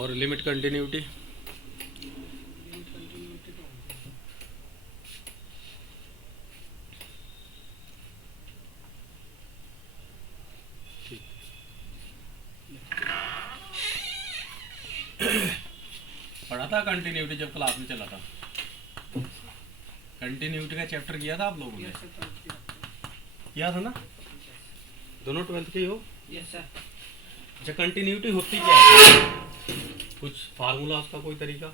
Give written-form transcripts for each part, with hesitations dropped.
और limit continuity पढ़ा था कंटिन्यूटी जब क्लास में चला था। कंटिन्यूटी का चैप्टर किया था आप लोगों ने? किया था ना? दोनों 12th के ही हो? Yes sir. अच्छा, कंटिन्यूटी होती क्या है? कुछ फार्मूला उसका, कोई तरीका?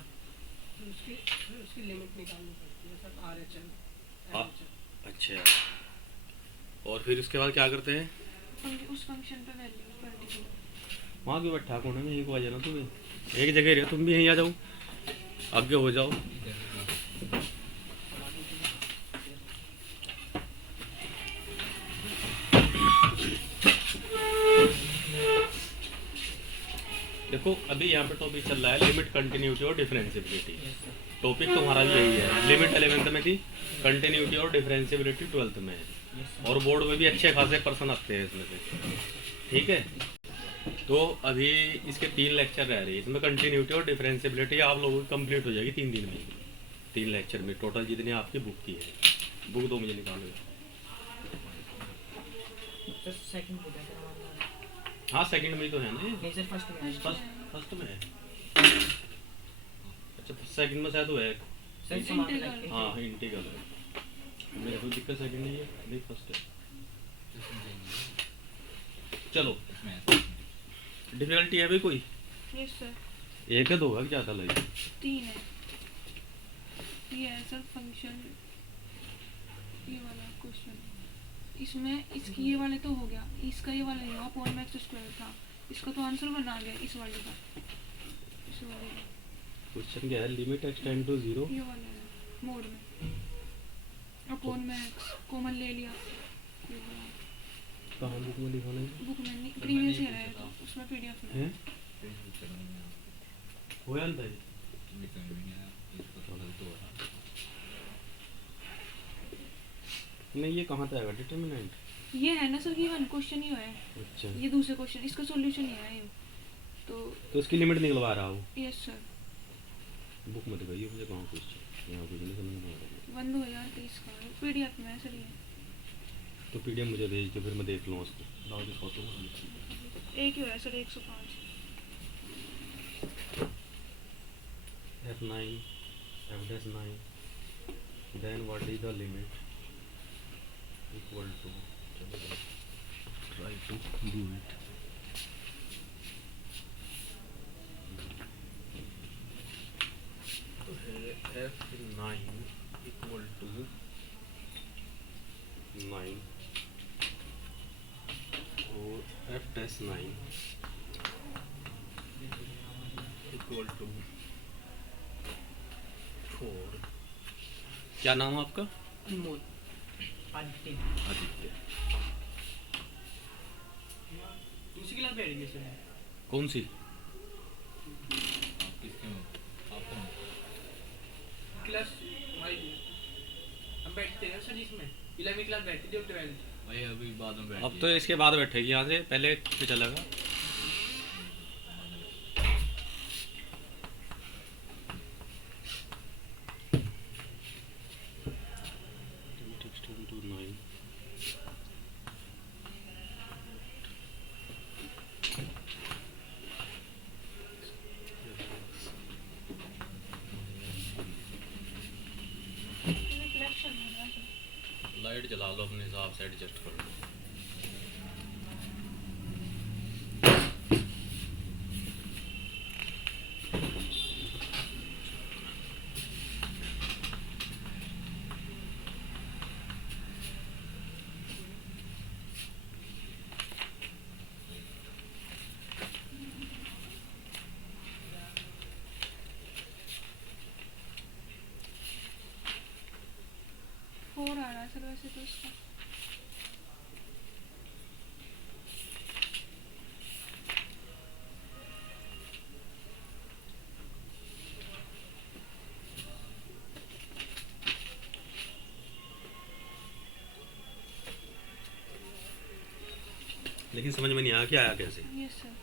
उसकी लिमिट निकालनी पड़ती है सर, RHL। अच्छा, और फिर उसके बाद क्या करते हैं? उस फंक्शन पे वैल्यू पर्टिकुलर। वहाँ क्यों बैठा कोने में? एक बजे ना तुम्हें एक जगह रहो, तुम भी यहीं आ जाओ, आगे हो जाओ। देखो अभी यहाँ पे टॉपिक चल रहा है लिमिट कंटिन्यूटी और डिफरेंशियबिलिटी। टॉपिक तुम्हारा भी यही है। लिमिट 11th में थी, कंटिन्यूटी और डिफरेंशियबिलिटी 12th में है, और बोर्ड में भी अच्छे खासे पर्सन आते हैं इसमें से। ठीक है, तो अभी इसके 3 लेक्चर रह रहे हैं। इसमें कंटिन्यूटी और डिफरेंशियबिलिटी आप लोगों की कंप्लीट हो जाएगी 3 दिन में, 3 लेक्चर में टोटल जितनी आपकी बुक की है। बुक दो मुझे निकालो। हाँ सेकंड में तो है ना? फर्स्ट में है। अच्छा सेकंड में शायद वो है। हाँ इंटीग्रल है। मेरे को दिक्कत सेकंड नहीं है, नहीं फर्स्ट है। चलो डिफिकल्टी है भाई कोई? Yes sir. एक है, दो है, क्या था लगे? 3 है। ये है सर फंक्शन, ये वाला क्वेश्चन। इसमें इसकी ये वाले तो हो गया, इसका ये वाला नहीं हुआ, पॉइंट मैक्स स्क्वायर था। इसका तो आंसर बना गया इस वाले का, इस वाले का। क्वेश्चन क्या है? लिमिट एक्सटेंड टू 0, ये वाला है मोड में, और पॉइंट मैक्स कॉमन ले लिया। कहाँ बुक में लिखा नहीं? बुक में नहीं, प्रीवियस ईयर है तो उसमें पीडीएफ में है। हो जाता है। नहीं ये कहाँ तक आएगा डिटरमिनेंट? ये है ना सर, ये वन क्वेश्चन ही है। अच्छा, ये दूसरे क्वेश्चन, इसका सॉल्यूशन ही है ये। तो इसकी लिमिट निकलवा रहा हूँ। Yes sir. बुक में दिखाइए मुझे कहाँ क्वेश्चन, यहाँ कुछ नहीं समझ में आ रहा। 2023 का है, पीडीएफ में है सर ये। तो पीडीएफ मुझे भेज दो, फिर मैं देख लूँ उसको। लाओ दिखाओ तो। एक ही है sir, 105। F9 F-9 then what is the limit equal to, try to do it. F9 equal to 9 और F-9 equal to 4। क्या नाम है आपका? अनमोल। आदित्य। आदित्य। दूसरी क्लास बैठेंगे सर? कौन सी? क्लास हमारी हम बैठते हैं सर इसमें। 11वीं क्लास बैठती थी और 12th भाई अभी बाद में बैठ। अब तो इसके बाद बैठेगी, यहाँ से पहले पे चलेगा। लाइट जला लो, अपने हिसाब से एडजस्ट कर लो। फोर आ रहा है सर वैसे तो इसका। लेकिन समझ में नहीं आया कि आया कैसे। Yes sir.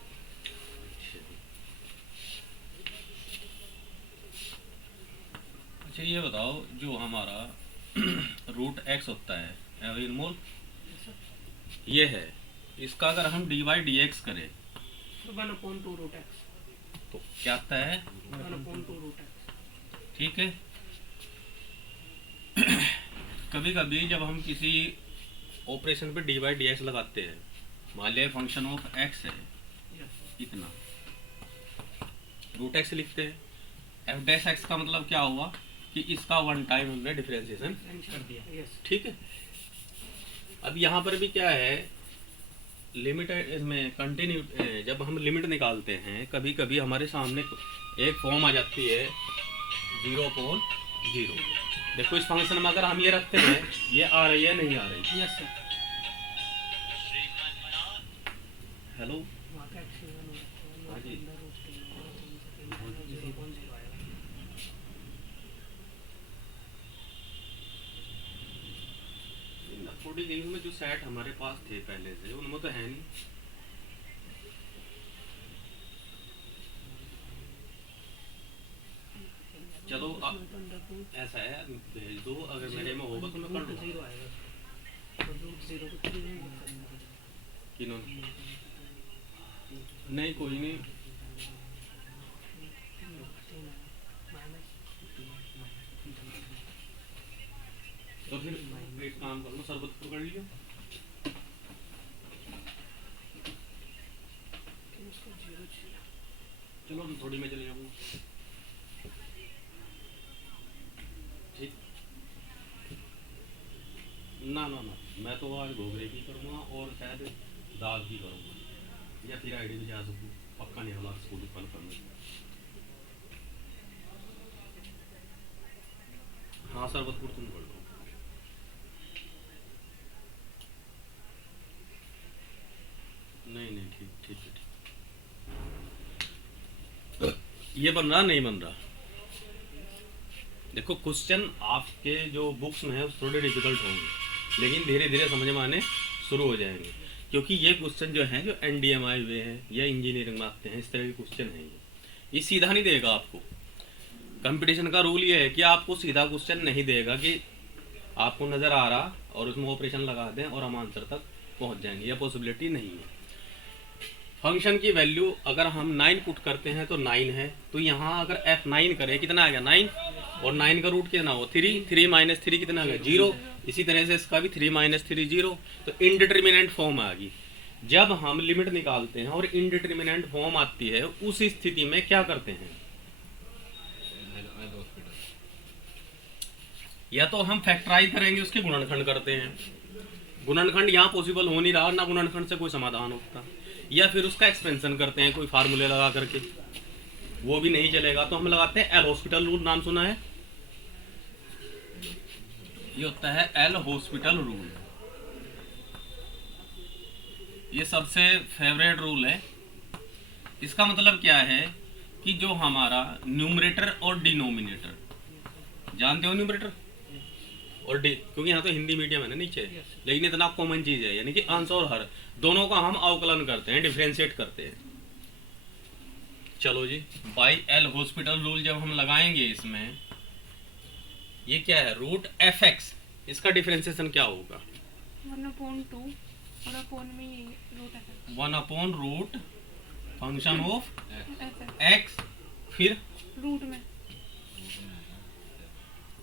अच्छा ये बताओ, जो हमारा रूट एक्स होता है एविनमोल, ये है, इसका अगर हम डी बाई डी एक्स करें तो 1/2 रूट एक्स, तो क्या आता है? 1/2 रूट एक्स। ठीक है। कभी कभी जब हम किसी ऑपरेशन पे डी बाई डी एक्स लगाते हैं, मान लिया फंक्शन ऑफ एक्स है इतना, रूट एक्स लिखते हैं, एफ डैश एक्स का मतलब क्या हुआ कि इसका वन टाइम हमने डिफरेंशिएशन कर दिया। यस। ठीक है। अब यहाँ पर भी क्या है, लिमिट इसमें कंटिन्यू, जब हम लिमिट निकालते हैं कभी कभी हमारे सामने एक फॉर्म आ जाती है 0.0। देखो इस फंक्शन में अगर हम ये रखते हैं, ये आ रही है नहीं आ रही? Yes sir. हेलो वहाँ का एक्स हाँ जी। थोड़ी देर में जो सेट हमारे पास थे पहले से, उनमें तो है नहीं। चलो ऐसा है, भेज दो, अगर मेरे में होगा तो मैं कर दूंगा। किन्होंने? नहीं कोई नहीं। तो फिर एक काम कर लो, शरबत पकड़ लियो। चलो हम थोड़ी में चले जाऊंगा। ठीक ना ना ना, मैं तो आज घोघरे की करूँगा और शायद दाल की करूँगा, या फिर आईडी भी जा सकूँ, पक्का नहीं होला स्कूल कल करने। हाँ शरबतपुर तुम कर लो। नहीं नहीं ठीक ठीक है ठीक। ये बन रहा नहीं बन रहा? देखो क्वेश्चन आपके जो बुक्स में है थोड़े डिफिकल्ट होंगे, लेकिन धीरे धीरे समझ में आने शुरू हो जाएंगे, क्योंकि ये क्वेश्चन जो है जो एनडीएमआई हुए हैं या इंजीनियरिंग में आते हैं, इस तरह के क्वेश्चन हैं। ये सीधा नहीं देगा आपको। कंपटीशन का रूल ये है कि आपको सीधा क्वेश्चन नहीं देगा कि आपको नज़र आ रहा और उसमें ऑपरेशन लगा दें और हम आंसर तक पहुंच जाएंगे, यह पॉसिबिलिटी नहीं है। फंक्शन की वैल्यू अगर हम 9 पुट करते हैं तो 9 है, तो यहाँ अगर f9 करें कितना आ गया 9, और 9 का रूट कितना हो 3, 3 माइनस 3 कितना आ गया 0। इसी तरह से इसका भी 3 माइनस 3 0, तो इनडिटर्मिनेंट फॉर्म आ गई। जब हम लिमिट निकालते हैं और इनडिटर्मिनेंट फॉर्म आती है, उस स्थिति में क्या करते हैं, या तो हम फैक्टराइज करेंगे, उसके गुणनखंड करते हैं। गुणनखंड यहाँ पॉसिबल हो नहीं रहा, ना गुणनखंड से कोई समाधान होता, या फिर उसका एक्सपेंशन करते हैं कोई फार्मूले लगा करके, वो भी नहीं चलेगा तो हम लगाते हैं एल हॉस्पिटल रूल। नाम सुना है? ये होता है एल हॉस्पिटल रूल, ये सबसे फेवरेट रूल है। इसका मतलब क्या है कि जो हमारा न्यूमरेटर और डिनोमिनेटर, जानते हो न्यूमरेटर और डी, क्योंकि यहाँ तो हिंदी मीडियम है ना नीचे, लेकिन इतना कॉमन चीज है, यानी कि अंश और हर दोनों का हम अवकलन करते हैं, डिफरेंशिएट करते हैं। चलो जी, बाई एल हॉस्पिटल रूल जब हम लगाएंगे इसमें, ये क्या है रूट एफ एक्स, इसका डिफरेंशिएशन क्या होगा 1/2 और अपॉन में ये रूट है 1 upon root function of fx x, फिर रूट में।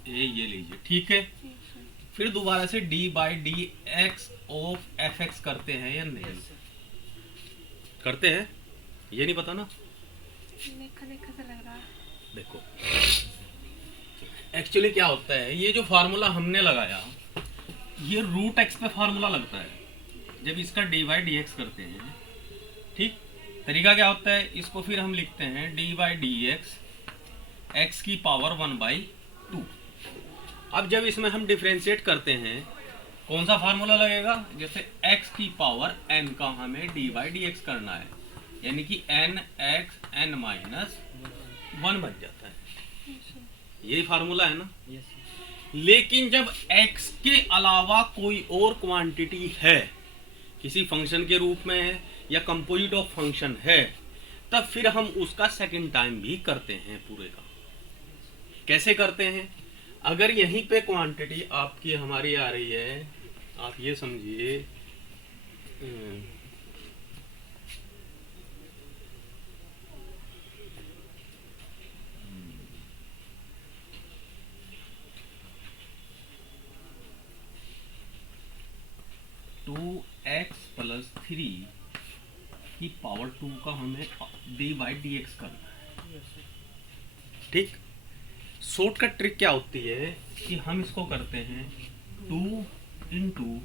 ये लीजिए, ठीक है। ठीक है। फिर दोबारा से D by D x of F x करते हैं या नहीं करते हैं, ये नहीं पता ना। देखा देखा सा लग रहा है। देखो एक्चुअली क्या होता है, ये जो फार्मूला हमने लगाया, ये रूट एक्स पे फार्मूला लगता है जब इसका डी बाई डी एक्स करते हैं। ठीक, तरीका क्या होता है, इसको फिर हम लिखते हैं D by D x x की पावर 1/2। अब जब इसमें हम डिफरेंशिएट करते हैं, कौन सा फार्मूला लगेगा, जैसे x की पावर n का हमें डी बाई डी एक्स करना है, यानी कि n x n माइनस 1 बन जाता है, यही फार्मूला है ना। लेकिन जब x के अलावा कोई और क्वांटिटी है, किसी फंक्शन के रूप में है या कंपोजिट ऑफ फंक्शन है, तब फिर हम उसका सेकंड टाइम भी करते हैं पूरे का। कैसे करते हैं, अगर यहीं पे क्वांटिटी आपकी हमारी आ रही है, आप ये समझिए 2x प्लस 3 की पावर 2 का हमें dy/dx करना है। ठीक, शॉर्टकट ट्रिक क्या होती है कि हम इसको करते हैं 2 इंटू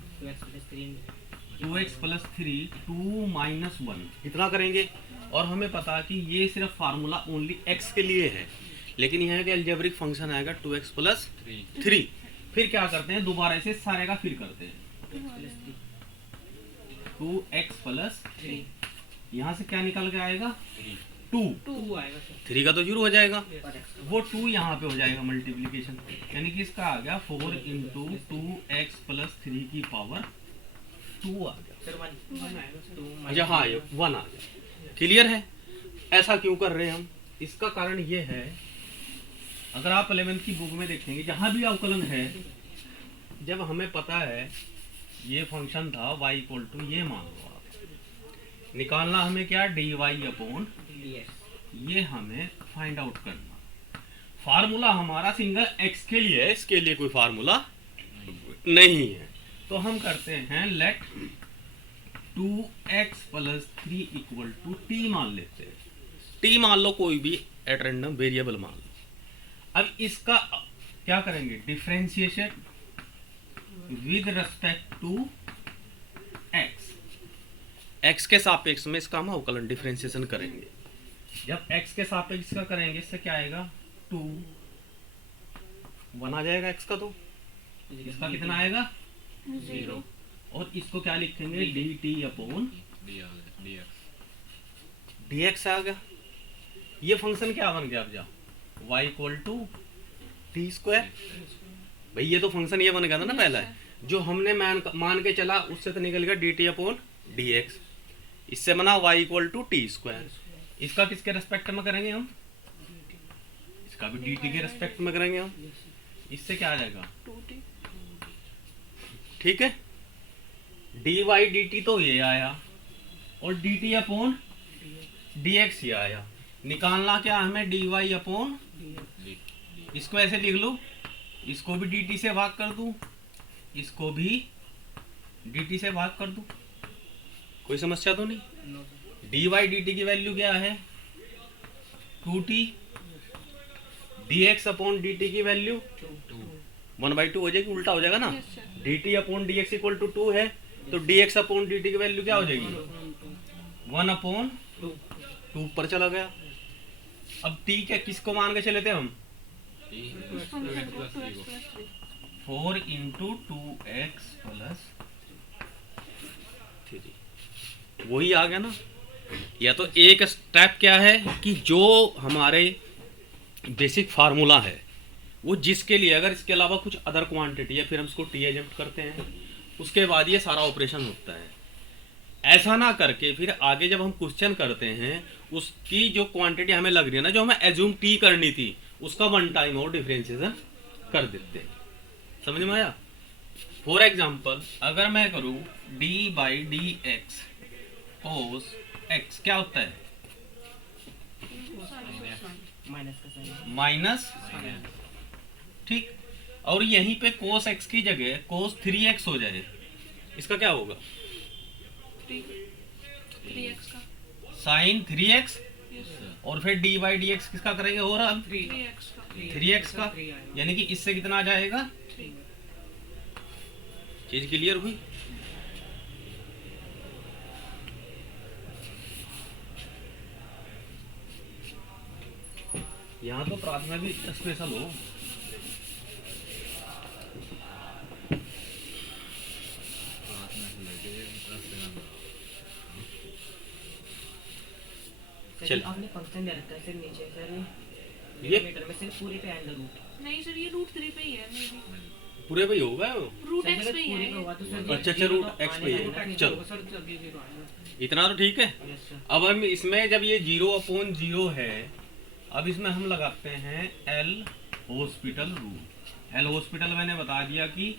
2x प्लस 3 2 माइनस 1 इतना करेंगे। और हमें पता है कि ये सिर्फ फार्मूला ओनली x के लिए है, लेकिन यहाँ का अलजेब्रिक फंक्शन आएगा 2x प्लस 3। फिर क्या करते हैं, दोबारा से सारे का फिर करते हैं 2x प्लस 3, यहाँ से क्या निकल के आएगा 2 आएगा सर। 3 का तो 0 हो जाएगा, वो 2 यहाँ पे हो जाएगा मल्टीप्लीकेशन, यानी कि इसका आ गया 4 इंटू 2x प्लस 3 की पावर 2 आ गया। सर 1 आएगा सर। अच्छा हाँ, ये 1 आ गया। क्लियर है? ऐसा क्यों कर रहे हैं हम? इसका कारण ये है, अगर आप 11th की बुक में देखेंगे जहां भी अवकलन है, जब हमें पता है ये फंक्शन था y इक्वल टू ये मान लो आप, निकालना हमें क्या dy/dx, ये हमें फाइंड आउट करना। फार्मूला हमारा सिंगल x के लिए है, इसके लिए कोई फार्मूला नहीं है। तो हम करते हैं let 2x plus 3 equal to t मान लेते हैं। t मान लो कोई भी एट रैंडम वेरिएबल मान लो। अब इसका क्या करेंगे, differentiation with respect to x। x के सापेक्ष में इसका हम अवकलन डिफरेंशिएशन करेंगे। जब x के सापेक्ष का करेंगे, इससे क्या आएगा 2 1 आ जाएगा x का, तो इसका कितना आएगा 0। और इसको क्या लिखेंगे dx आ गया। ये फंक्शन क्या बन गया, अब जाओ y equal to t square. भाई ये तो फंक्शन ये बन गया था ना पहला, जो हमने मान के चला उससे तो निकल गया dt/dx। इससे बना y equal to t square. इसका किसके रेस्पेक्ट में करेंगे हम, इसका भी dt के रेस्पेक्ट में करेंगे हम। इससे क्या आ जाएगा, ठीक है, dy/dt तो ये आया और dt/dx ये आया। निकालना क्या हमें dy/, इसको ऐसे लिख लो, इसको भी dt से भाग कर दूं, इसको भी dt से भाग कर दूं, कोई समस्या तो नहीं। dy/dt की वैल्यू क्या है 2t, dx/dt की वैल्यू 1/2 हो जाएगी, उल्टा हो जाएगा ना। dt/dx इक्वल टू 2 है, तो dx/dt की वैल्यू क्या हो जाएगी 1/2 ऊपर चला गया। अब t क्या किसको मान के चले थे हम, 4 इंटू 2x प्लस 3, वही आ गया ना। या तो एक स्टेप क्या है कि जो हमारे बेसिक फार्मूला है वो जिसके लिए अगर इसके अलावा कुछ अदर क्वांटिटी है, फिर हम उसको टी एजेंट करते हैं, उसके बाद ये सारा ऑपरेशन होता है। ऐसा ना करके फिर आगे जब हम क्वेश्चन करते हैं, उसकी जो क्वांटिटी हमें लग रही है ना, जो हमें एज्यूम टी करनी थी, उसका वन टाइम और डिफरेंशिएशन कर देते हैं। समझ में आया? फॉर एग्जाम्पल अगर मैं करूँ dy/dx cos x, क्या होता है माइनस, ठीक। और यहीं पे cos x की जगह cos 3x हो जाए, इसका क्या होगा 3x का sin 3x, और फिर dy/dx किसका करेंगे और अब 3x का, यानी कि इससे कितना आ जाएगा, चीज क्लियर हुई? यहाँ तो प्रार्थना भी स्पेशल हो। चल आपने फंक्शन दे रखा है सर नीचे, सर ये मीटर में सिर्फ पूरे पे एंड रूट नहीं सर, ये रूट 3 पे ही है, मे बी पूरे पे ही होगा वो। रूट x पे ही पूरे पे है। होगा तो सर अच्छा रूट x पे है, चलो सर जल्दी 0 आएगा। इतना तो ठीक है। Yes sir. अब हम इसमें जब ये 0/0 है, अब इसमें हम लगाते हैं L hospital rule. L hospital मैंने बता दिया कि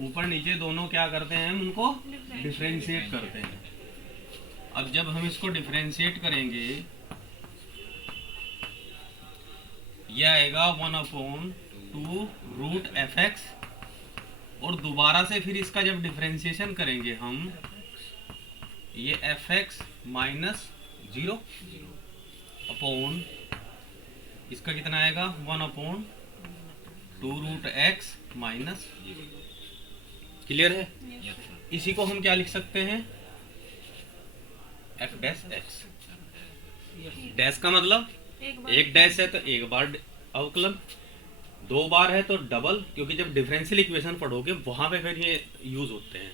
ऊपर नीचे दोनों क्या करते हैं, हम उनको डिफरेंशिएट करते हैं। अब जब हम इसको डिफरेंशिएट करेंगे, यह आएगा 1/2 रूट एफ एक्स, और दोबारा से फिर इसका जब डिफरेंशिएशन करेंगे हम, ये एफ एक्स माइनस 0 अपॉन इसका कितना आएगा 1/2 रूट एक्स माइनस 0। क्लियर है? इसी को हम क्या लिख सकते हैं, एफ डैश एक्स। डैश का मतलब एक डैश है तो एक बार अवकलन, 2 बार है तो डबल, क्योंकि जब डिफरेंशियल इक्वेशन पढ़ोगे वहां पे फिर ये यूज होते हैं,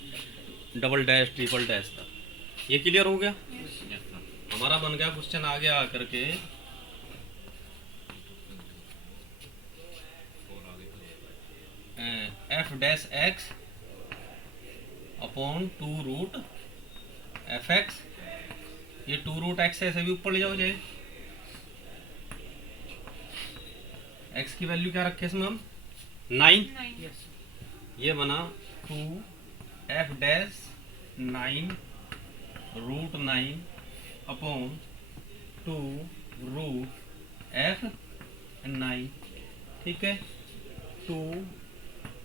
डबल डैश ट्रिपल डैश तक। ये क्लियर हो गया? हमारा बन गया क्वेश्चन आगे आकर के f dash x upon 2 root f x. ये 2 रूट एक्स ऐसे भी ऊपर ले जाओ जाए, एक्स की वैल्यू क्या रखे इसमें हम 9, ये बना 2 f dash 9 root 9 upon 2 root f 9। ठीक है, 2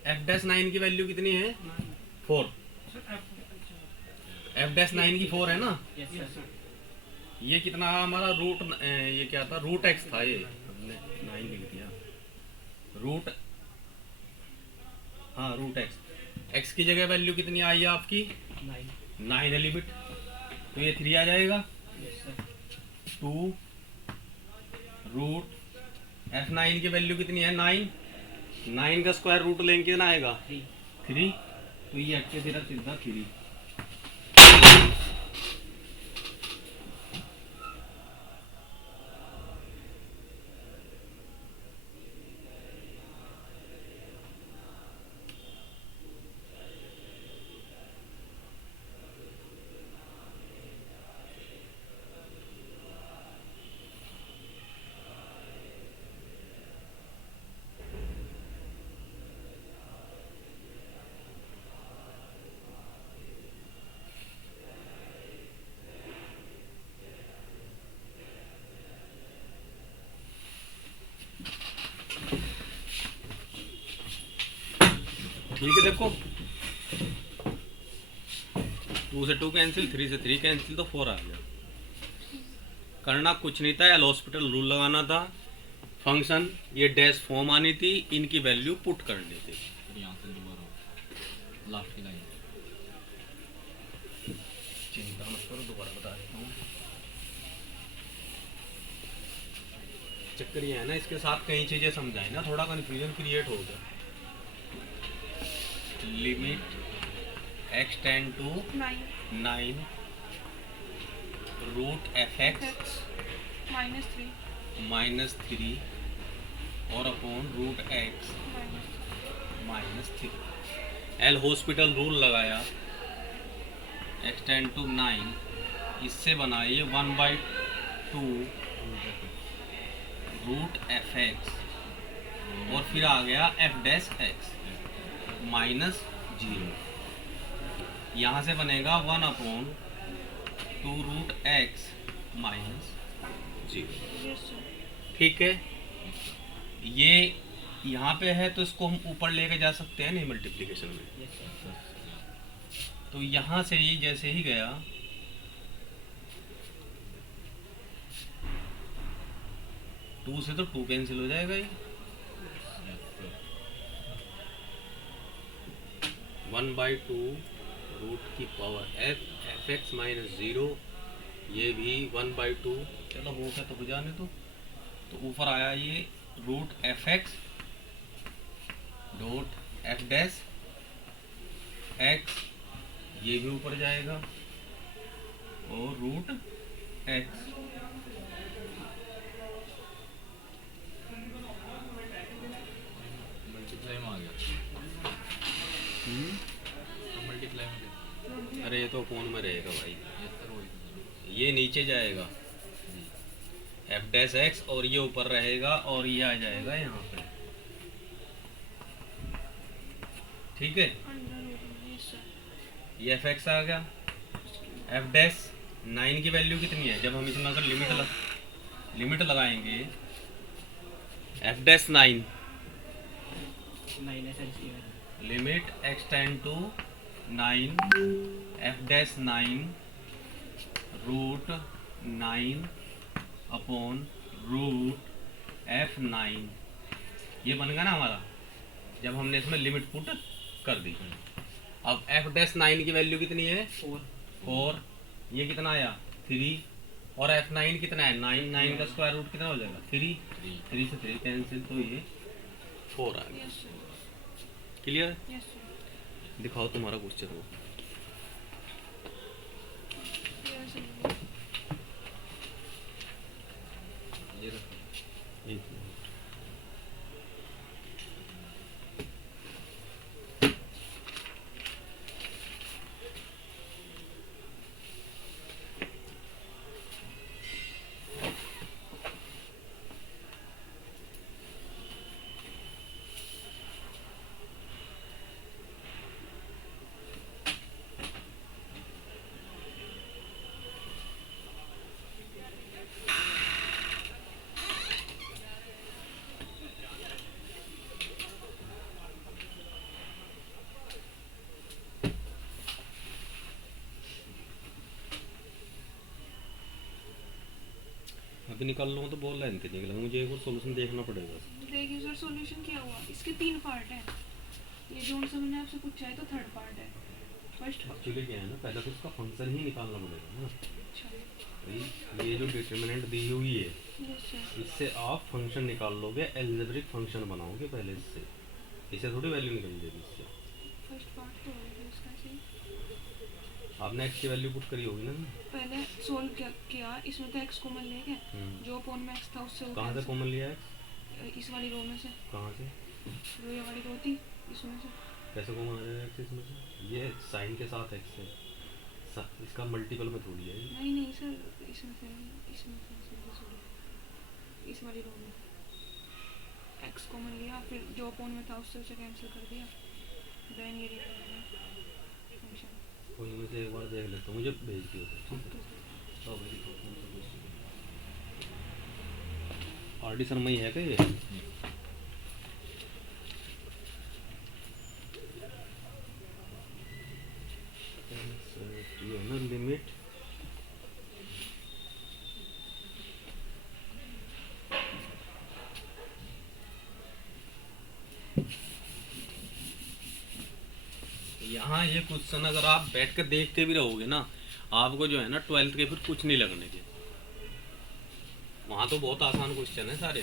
एफ डैश 9 की वैल्यू कितनी है 4, एफ डैश 9 की 4 है ना। ये कितना हमारा रूट, ये क्या था, रूट एक्स था, ये हमने 9 लिख दिया, रूट, हाँ रूट एक्स। एक्स की जगह वैल्यू कितनी आई है आपकी 9 है लिमिट, तो ये 3 आ जाएगा। 2 रूट एफ 9 की वैल्यू कितनी है 9, 9 का स्क्वायर रूट लेंगे कितना आएगा 3, तो ये अच्छे से सीधा 3। ठीक है, देखो 2 से 2 कैंसिल, 3 से 3 कैंसिल, तो 4 आ गया। करना कुछ नहीं था, एल हॉस्पिटल रूल लगाना था, फंक्शन ये डैश फॉर्म आनी थी, इनकी वैल्यू पुट करनी थी। यहाँ से दोबारा लास्ट की लाइन, चिंता मत करो, दोबारा बता देता हूँ। चक्कर ये है ना, इसके साथ कई चीजें समझाई ना, थोड़ा कंफ्यूजन क्रिएट हो गया। Limit x tend to 9 root f x minus 3 और upon root x minus 3। L hospital rule लगाया, x टेंड टू 9, इससे बनाइए 1/2 रूट एफ एक्स, और फिर आ गया एफ डैश एक्स माइनस 0। यहाँ से बनेगा 1/2 रूट एक्स माइनस 0। ठीक है, ये यहाँ पे है तो इसको हम ऊपर लेके जा सकते हैं नहीं मल्टीप्लिकेशन में। तो यहाँ से ये जैसे ही गया, टू से तो 2 कैंसिल हो जाएगा, ये 1/2 रूट की पावर एफ एक्स माइनस 0, ये भी 1/2, चलो हो गया तो हो जाने दो। तो ऊपर आया ये root f x dot f dash x, ये भी ऊपर जाएगा, और रूट एक्स मल्टीप्लाई में आ गया। मल्टीप्लाई में, अरे ये तो फोन में रहेगा भाई, ये नीचे जाएगा एफ डैश एक्स, और ये ऊपर रहेगा, और ये आ जाएगा यहाँ पे ठीक है। अंडर रूट में, यस सर। ये एफ एक्स आ गया। एफ डैश 9 की वैल्यू कितनी है, जब हम इसमें अगर लिमिट लगाएंगे एफ डैश 9 9 है सर इसकी value. Limit x tend to 9 f dash 9 root 9 upon root f 9, ये बन गया ना हमारा, जब हमने इसमें लिमिट पुट कर दी। अब एफ डैश 9 की वैल्यू कितनी है, 4, ये कितना आया 3, और एफ 9 कितना है 9, 9 का स्क्वायर रूट कितना हो जाएगा 3 से 3 कैंसिल, तो ये 4 आ गया। Yes sir, clear? Yes sir, दिखाओ तुम्हारा क्वेश्चन हो। Yes sir. ये रखो, एक मिनट। अभी निकाल लूँगा तो बोल लेंथ निकला, मुझे एक और सोल्यूशन देखना पड़ेगा। देखिए सर, सॉल्यूशन क्या हुआ, इसके 3 पार्ट हैं। ये जो उनसे मैंने आपसे पूछा है तो थर्ड पार्ट है। फर्स्ट एक्चुअली क्या है ना, पहले तो उसका फंक्शन ही निकालना पड़ेगा ना। अच्छा, भाई ये जो डिटर्मिनेंट दी हुई है, यस सर। इससे आप फंक्शन निकाल लोगे, एल्जेब्रिक फंक्शन बनाओगे पहले इससे, इसे थोड़ी वैल्यू निकल जाएगी इससे। फर्स्ट पार्ट तो हो गया इसका सही। आपने एक्स की वैल्यू पुट करी होगी ना। पहले सोल्व किया, इसमें तो एक्स कॉमन ले गए, जो अपॉन में एक्स था उससे कहाँ से कॉमन लिया है? इस वाली रो में से, कहाँ से? जो ये वाली रो थी इसमें से। कैसे कॉमन आ जाएगा एक्स इसमें से? ये साइन के साथ एक्स है, इसका मल्टीपल में थोड़ी है। नहीं नहीं सर, इसमें से सॉरी, इस वाली रो में एक्स कॉमन लिया, फिर जो अपॉन में था उससे उसे कैंसिल कर दिया, देन ये फंक्शन। कोई नहीं, मुझे एक बार देख लेता हूँ, मुझे भेज दियो तो, ठीक है। तो भाई दिखाओ कौन सा क्वेश्चन है। आर डी शर्मा ही है क्या ये? ये है ना लिमिट यहाँ, ये क्वेश्चन अगर आप बैठ कर देखते भी रहोगे ना, आपको जो है ना 12th के फिर कुछ नहीं लगने के, वहाँ तो बहुत आसान क्वेश्चन है सारे।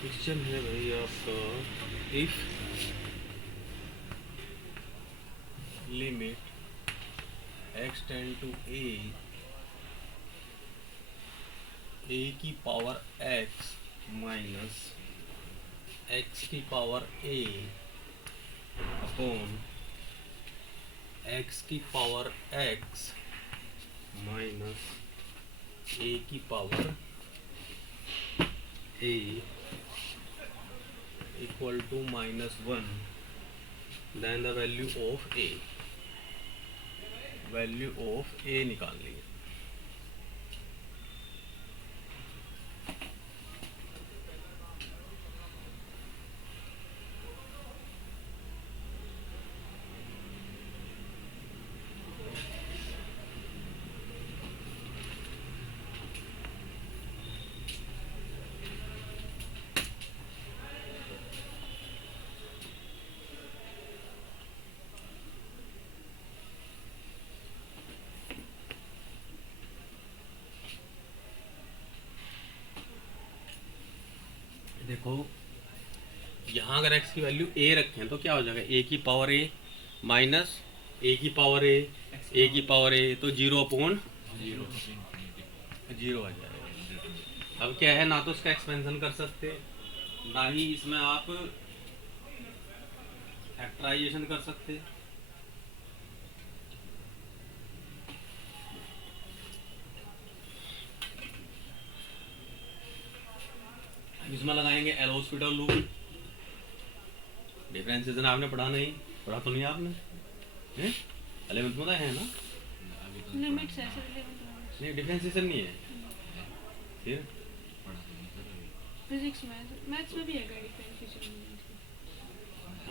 क्वेश्चन है भाई आपका, if limit x tend to a की पावर x माइनस x की पावर a अपॉन x की पावर x माइनस a की power a equal to -1, then the value of a, value of a निकाल ली। देखो यहाँ अगर x की value a रखें तो क्या हो जाएगा, a की पावर a माइनस a की पावर a की पावर a, तो 0 अपॉन 0 आ जाएगा। अब क्या है, ना तो इसका एक्सपेंशन कर सकते, ना ही इसमें आप फैक्टराइजेशन कर सकते। हॉस्पिटल लूप, डिफरेंशिएशन आपने पढ़ा नहीं, पढ़ा तो नहीं आपने, हैं 11th में तो है ना? लिमिट्स है सर 11th नहीं डिफरेंशिएशन नहीं है, फिर फिजिक्स में, मैथ्स में भी है डिफरेंशिएशन,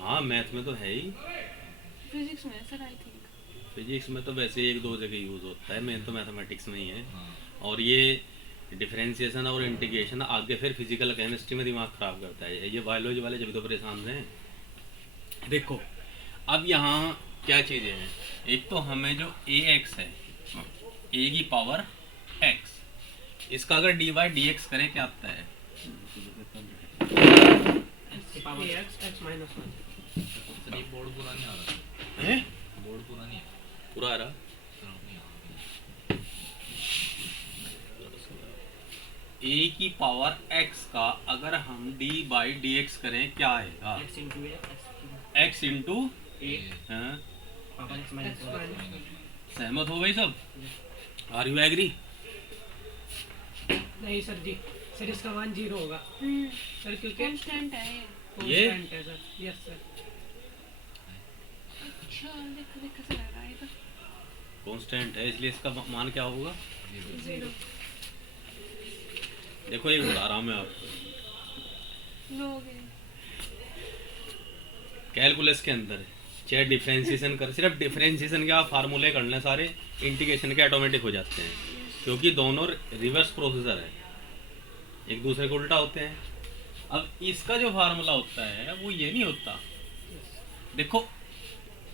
हाँ मैथ में तो है ही, फिजिक्स में सर आई थिंक। फिजिक्स में तो वैसे एक दो जगह यूज होता है, मेन तो मैथमेटिक्स में ही है। और ये डिफरेंशिएशन और इंटीग्रेशन आगे फिर फिजिकल केमिस्ट्री में दिमाग खराब करता है, ये बायोलॉजी वाले जब तो परेशान रहे। देखो अब यहाँ क्या चीज़ें हैं, एक तो हमें जो ए एक्स है, ए की पावर एक्स, इसका अगर डी वाई डी एक्स करें क्या आता है? x minus 1 सर ये बोर्ड पूरा नहीं आ रहा हैं? बोर्ड पूरा नहीं है पूरा आ रहा सर नहीं आ ए की पावर एक्स का अगर हम डी बाई डी एक्स करें क्या आएगा? x into a x into a रहा x minus 1 सहमत हो गई सब? Are you agree? नहीं सर जी, सर इसका 1 0 होगा सर, क्योंकि कांस्टेंट है ये। ये? constant है सर, यस सर। अच्छा देख देख कैसे लग रहा है ये तो कांस्टेंट है इसलिए इसका मान क्या होगा? 0 देखो एक बता रहा हूं मैं आपको, लोगे कैलकुलस के अंदर चाहे डिफरेंशिएशन कर, सिर्फ डिफरेंशिएशन के आप फार्मूले करने सारे, इंटीग्रेशन के ऑटोमेटिक हो जाते हैं, क्योंकि दोनों रिवर्स प्रोसीजर है, एक दूसरे को उल्टा होते हैं। अब इसका जो फार्मूला होता है वो ये नहीं होता। देखो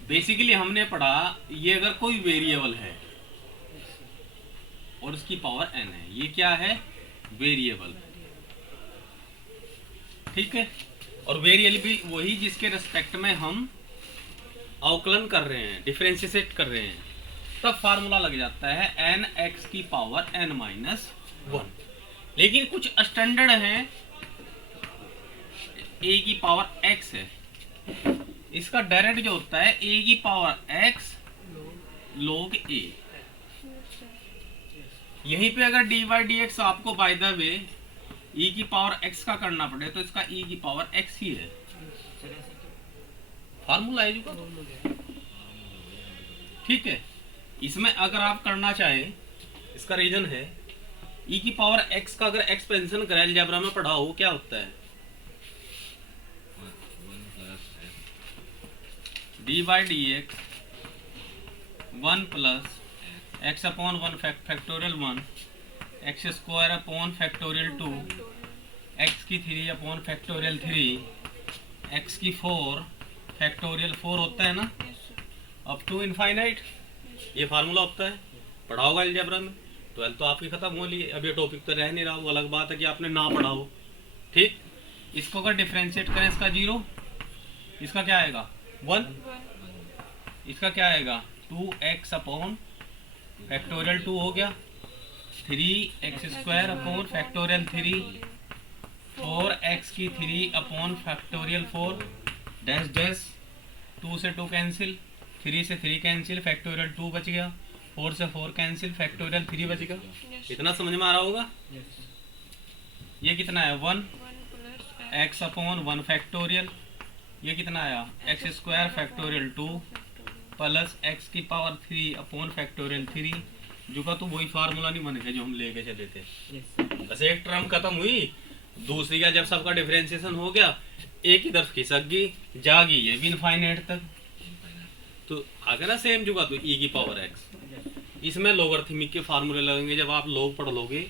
बेसिकली हमने पढ़ा, ये अगर कोई वेरिएबल है और उसकी पावर n है, ये क्या है? वेरिएबल, ठीक है। और वेरिएबल भी वही जिसके रेस्पेक्ट में हम अवकलन कर रहे हैं, डिफरेंशिएट कर रहे हैं, तब फार्मूला लग जाता है n x की पावर n माइनस 1। लेकिन कुछ स्टैंडर्ड है, a की पावर x है, इसका डायरेक्ट जो होता है a की पावर x log a। यहीं पे अगर dy dx आपको बाय द वे e की पावर x का करना पड़े तो इसका e की पावर x ही है, फार्मूला है जो, ठीक है। इसमें अगर आप करना चाहें, इसका रीजन है e की पावर x का अगर एक्सपेंशन करें, अलजेब्रा में पढ़ा हो क्या होता है? D by D x 1 plus x upon 1 factorial 1 x square upon factorial 2 x की 3 अपॉन फैक्टोरियल 3 एक्स की 4 फैक्टोरियल 4 होता है ना, अप टू इनफाइनाइट, ये फार्मूला होता है, पढ़ा होगा अलजेब्रा में। 12 तो आपकी खत्म हो ली, अब ये टॉपिक तो रह नहीं रहा, वो अलग बात है कि आपने ना पढ़ा हो, ठीक। इसको अगर डिफरेंशिएट करें, इसका 0, इसका क्या आएगा 1, इसका क्या आएगा 2x अपॉन फैक्टोरियल 2 हो गया, 3x square upon factorial 3 4x की 3 अपॉन फैक्टोरियल 4 डैश डैश 2 से 2 कैंसिल, 3 से 3 कैंसिल, फैक्टोरियल 2 बच गया, 4 से 4 कैंसिल, फैक्टोरियल 3 बच गया। इतना समझ में आ रहा होगा? ये कितना है 1 x अपॉन 1 फैक्टोरियल, ये कितना आया x square factorial 2 plus x की पावर 3 अपॉन फैक्टोरियल 3, जो का तो वही फार्मूला नहीं बनेगा जो हम लेके चले थे। बस एक टर्म खत्म हुई, दूसरी का जब सबका डिफरेंशिएशन हो गया, एक ही तरफ खिसक गई, जागी ये भी इनफाइनाइट तक, तो आगे ना सेम जुगा तो e की पावर x। इसमें लोगरिथमिक के फार्मूले लगेंगे, जब आप लोग पढ़ लोगे,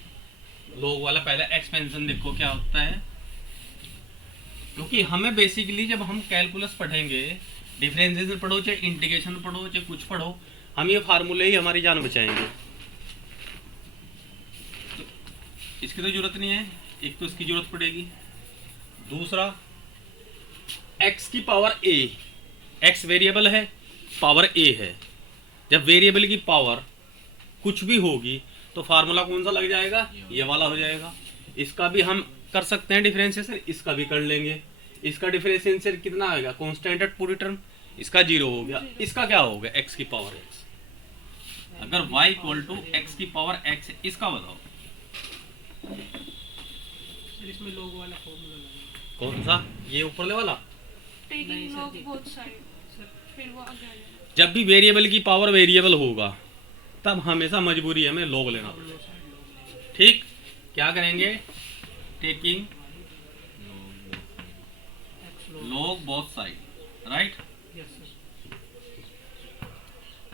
लोग वाला पहले एक्सपेंशन देखो क्या होता है, क्योंकि हमें बेसिकली जब हम कैलकुलस पढ़ेंगे, डिफरेंशिएशन पढ़ो चाहे इंटीग्रेशन पढ़ो चाहे कुछ पढ़ो, हम ये फार्मूले ही हमारी जान बचाएंगे। तो इसकी तो जरूरत नहीं है, एक तो इसकी जरूरत पड़ेगी, दूसरा x की पावर a, x वेरिएबल है, पावर a है, जब वेरिएबल की पावर कुछ भी होगी तो फार्मूला कौन सा लग जाएगा? ये वाला हो जाएगा। इसका भी हम कर सकते हैं डिफरेंशिएशन, इसका भी कर लेंगे। इसका डिफरेंशिएशन कितना आएगा? कांस्टेंट एट पूरी टर्म, इसका 0 हो गया, इसका क्या हो गया x की पावर x। अगर y इक्वल टू x की पावर x, इसका बताओ सर इसमें लोग वाला फॉर्मूला लगा, कौन सा, ये ऊपरले वाला? नहीं टेकिंग सर, लॉग जी। बोथ साइड, सर फिर वो आगे आ जाएगा। जब भी वेरिएबल की पावर वेरिएबल होगा तब हमेशा मजबूरी है हमें लॉग लेना अब पड़ेगा। लो साइड लो। ठीक, क्या करेंगे? टेकिंग एक्स लो। Log both side, right. Yes sir.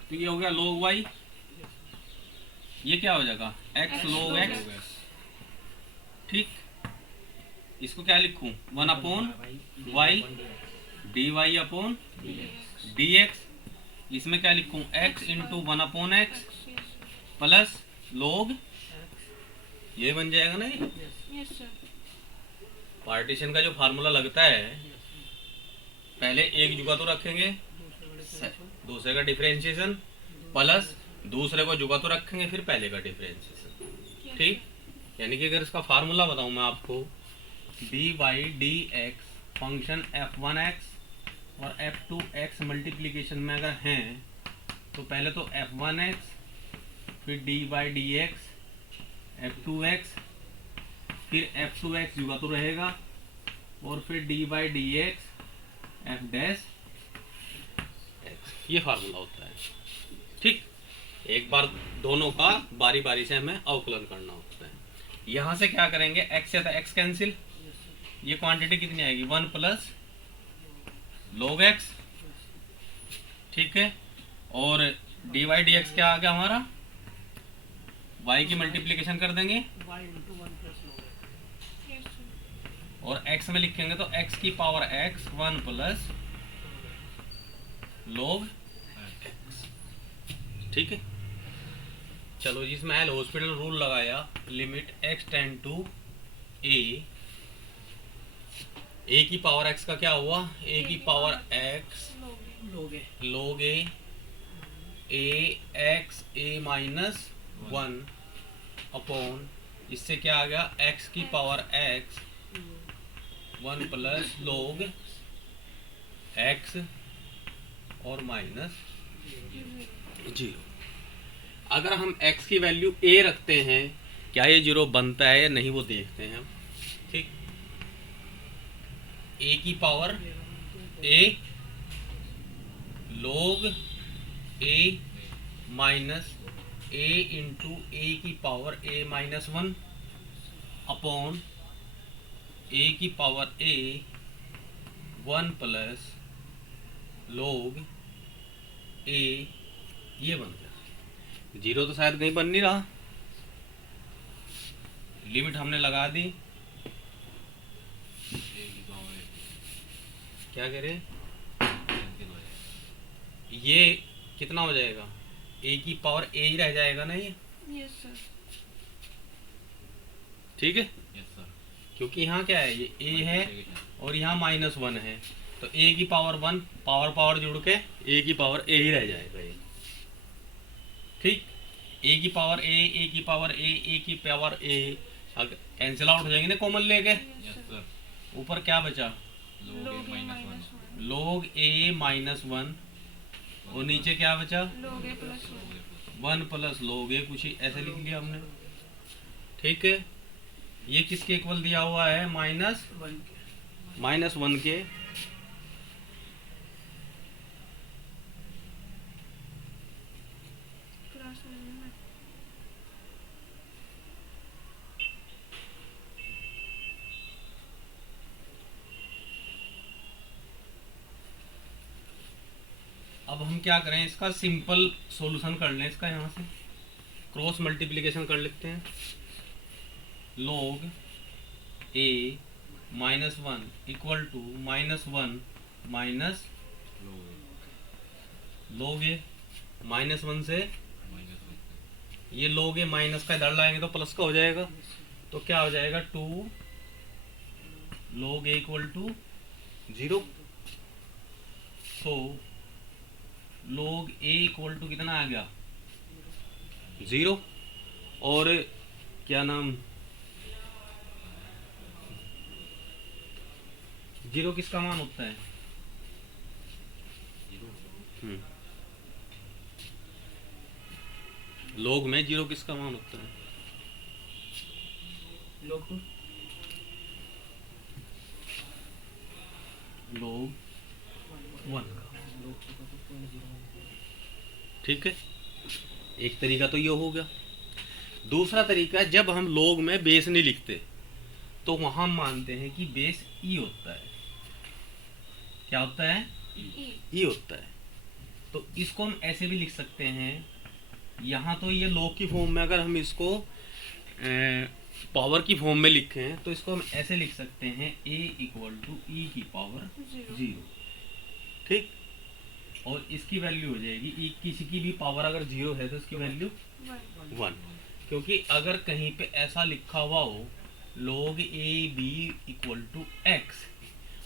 तो ये हो गया log y, ये क्या हो जाएगा? x log x। ठीक, इसको क्या लिखूं? 1 upon y dy upon dx। इसमें क्या लिखूं? x into 1 upon x plus log, ये बन जाएगा ना ये। Yes sir. पार्टीशन का जो फार्मूला लगता है, पहले एक जुगा तो रखेंगे, दूसरे का डिफरेंशिएशन प्लस दूसरे को जुगा तो रखेंगे, फिर पहले का डिफरेंशिएशन। ठीक, यानी कि अगर इसका फार्मूला बताऊं मैं आपको, dy dx फंक्शन f1x और f2x मल्टीप्लिकेशन में अगर हैं तो पहले तो f1x, फिर dy dx f2x, फिर f2x जुगा तो रहेगा, और फिर dy dx f dash x, ये फार्मूला होता है। ठीक, एक बार दोनों का बारी बारी से हमें अवकलन करना होता है। यहाँ से क्या करेंगे? x से तो x कैंसिल, ये क्वांटिटी कितनी आएगी? 1 प्लस log x। ठीक है, और dy dx क्या आ गया हमारा? y की मल्टीप्लिकेशन कर देंगे y इंटू 1 प्लस लो। Yes sir. और x में लिखेंगे तो x की power x 1 plus log x। ठीक है, चलो जी, इसमें एल हॉस्पिटल रूल लगाया, limit x tend to a की पावर x का क्या हुआ? a की पावर x लोगे। log a x a minus 1 upon, इससे क्या आ गया? x की power x 1 plus log x और माइनस 0। अगर हम x की वैल्यू a रखते हैं, क्या ये 0 बनता है या नहीं वो देखते हैं हम। ठीक, a की power a log a minus a into a की power a minus 1 upon a की power a 1 plus log a, ये बन गया। 0 तो शायद कहीं बन नहीं रहा, लिमिट हमने लगा दी। क्या कह रहे? ये कितना हो जाएगा? a की पावर a ही रह जाएगा ना ये। Yes sir. ठीक है, यस सर। क्योंकि यहाँ क्या है? ये a है और यहाँ माइनस 1 है, तो a की पावर 1 पावर पावर जुड़ के a की पावर a ही रह जाएगा ये। ठीक, a की पावर a की पावर a की पावर a, अगर कैंसिल आउट हो जाएंगे ना कॉमन लेके, यस सर। ऊपर क्या बचा? log a minus 1। log a minus 1, और नीचे क्या बचा? log a plus 1 plus log a, कुछ ऐसे लिख लिया हमने। ठीक है, ये किसके इक्वल दिया हुआ है? माइनस 1 के। क्लास में। अब हम क्या करें? इसका सिंपल सॉल्यूशन कर लें इसका, यहाँ से क्रॉस मल्टीप्लिकेशन कर लेते हैं। log a minus 1 equal to minus 1 minus log a minus 1 से, ये log a माइनस का इधर लाएंगे तो प्लस का हो जाएगा, तो क्या हो जाएगा? 2 log a equal to 0। So log a equal to कितना आ गया? 0। और क्या नाम, 0 किसका मान होता है? log में 0 किसका मान होता है? log 2। log 1 का। ठीक है, एक तरीका तो ये हो गया। दूसरा तरीका, जब हम log में बेस नहीं लिखते तो वहां मानते हैं कि बेस ई होता है। क्या होता है? ई होता है। तो इसको हम ऐसे भी लिख सकते हैं, यहाँ तो ये log की फॉर्म में, अगर हम इसको पावर की फॉर्म में लिखें तो इसको हम ऐसे लिख सकते हैं a इक्वल टू ई की पावर 0। ठीक, और इसकी वैल्यू हो जाएगी e, किसी की भी पावर अगर 0 है तो इसकी वैल्यू 1। क्योंकि अगर कहीं पे ऐसा लिखा हुआ हो log a b equal to x,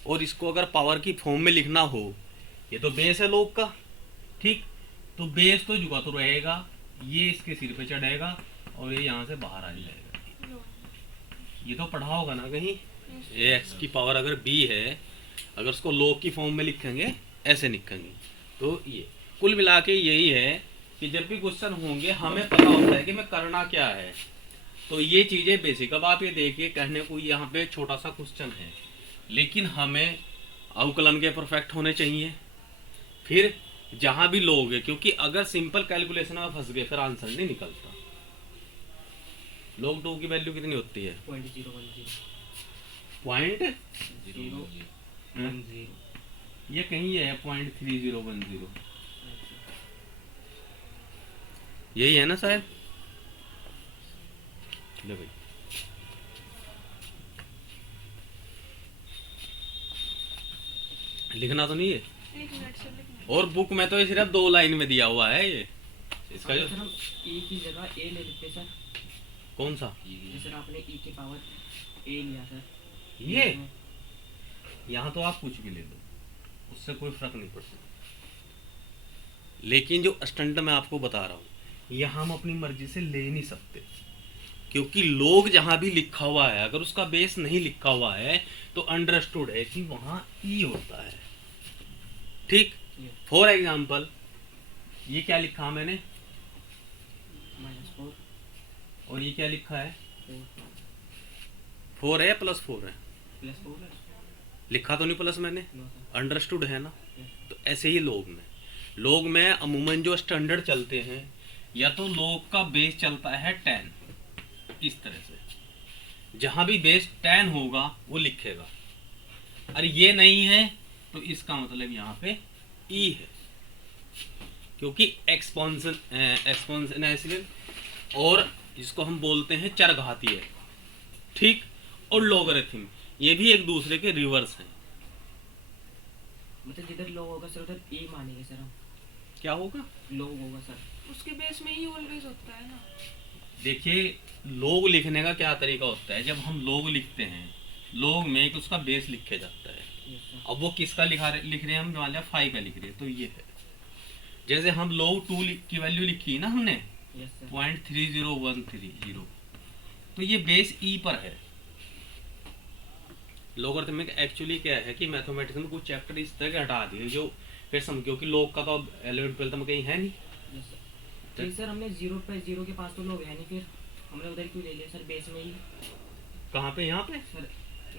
और इसको अगर पावर की फॉर्म में लिखना हो, ये तो बेस है log का, ठीक, तो बेस तो जुगा तो रहेगा, ये इसके सिर पे चढ़ेगा और ये यहाँ से बाहर आ जाएगा। ये तो पढ़ा होगा ना कहीं, ये x की पावर अगर b है, अगर उसको log की फॉर्म में लिखेंगे ऐसे लिखेंगे। तो ये कुल मिला के यही है कि जब भी क्वेश्चन होंगे हमें पता होता है कि मैं करना क्या है। तो ये चीज़ें बेसिक। अब आप ये देखिए, कहने को यहाँ पे छोटा सा क्वेश्चन है, लेकिन हमें अवकलन के परफेक्ट होने चाहिए। फिर जहाँ भी लोग है, क्योंकि अगर सिंपल कैलकुलेशन में फंस गए फिर आंसर नहीं निकलता। log 2 की वैल्यू कितनी होती है? 0.010। ये कहीं है 0.3010, यही है ना शायद। ले भाई, लिखना तो नहीं है, 1 मिनट से लिखना। और बुक में तो ये सिर्फ 2 लाइन में दिया हुआ है। ये इसका जो सर हम e की जगह a ले लेते सर। कौन सा? सर आपने e की पावर a लिया सर। ये यहाँ तो आप कुछ भी ले लो, उससे कोई फर्क नहीं पड़ता। लेकिन जो स्टैंड मैं आपको बता रहा हूँ, यहाँ हम अपनी मर्जी से ले नहीं सकते, क्योंकि लोग जहाँ भी लिखा हुआ है अगर उसका बेस नहीं लिखा हुआ है तो अंडरस्टूड है कि वहाँ ई होता है। ठीक, फॉर एग्जाम्पल ये क्या लिखा मैंने, -4 और ये क्या लिखा है? 4 4 है प्लस 4 है, +4 है। लिखा तो नहीं प्लस मैंने, नो सर। अंडरस्टूड है ना। तो ऐसे ही लोग में अमूमन जो स्टैंडर्ड चलते हैं, या तो लोग का बेस चलता है 10, इस तरह से जहां भी बेस 10 होगा वो लिखेगा। अरे ये नहीं है तो इसका मतलब यहाँ पे ई है, क्योंकि एक्सपोनेंशियल और जिसको हम बोलते हैं चरघातीय, ठीक, और लॉगरिथम, ये भी एक दूसरे के रिवर्स हैं। मतलब जिधर लोग होगा सर उधर e मानेंगे सर हम। क्या होगा? लोग होगा सर। उसके बेस में ही ऑलवेज होता है ना। देखिए, लोग लिखने का क्या तरीका होता है, जब हम लोग लिखते हैं, लोग में एक उसका बेस लिखे जाता है। Yes sir. अब वो किसका लिख रहे हैं, हम मान लिया 5 का लिख रहे हैं, तो ये है। जैसे हम लोग 2 की वैल्यू लिखी ना हमने, यस सर। 0.30130, तो ये बेस ई पर है। लॉगरिथमिक एक्चुअली क्या है कि मैथमेटिक्स में कुछ चैप्टर इस तरह के हटा दिए जो फिर समझ, क्योंकि लोग का तो 11th-12th में कहीं है नहीं। Yes sir. ठीक सर, हमने 0 के पास तो लोग है नहीं, फिर हमने उधर क्यों ले लिया सर बेस में ही? कहाँ पे? यहाँ पे सर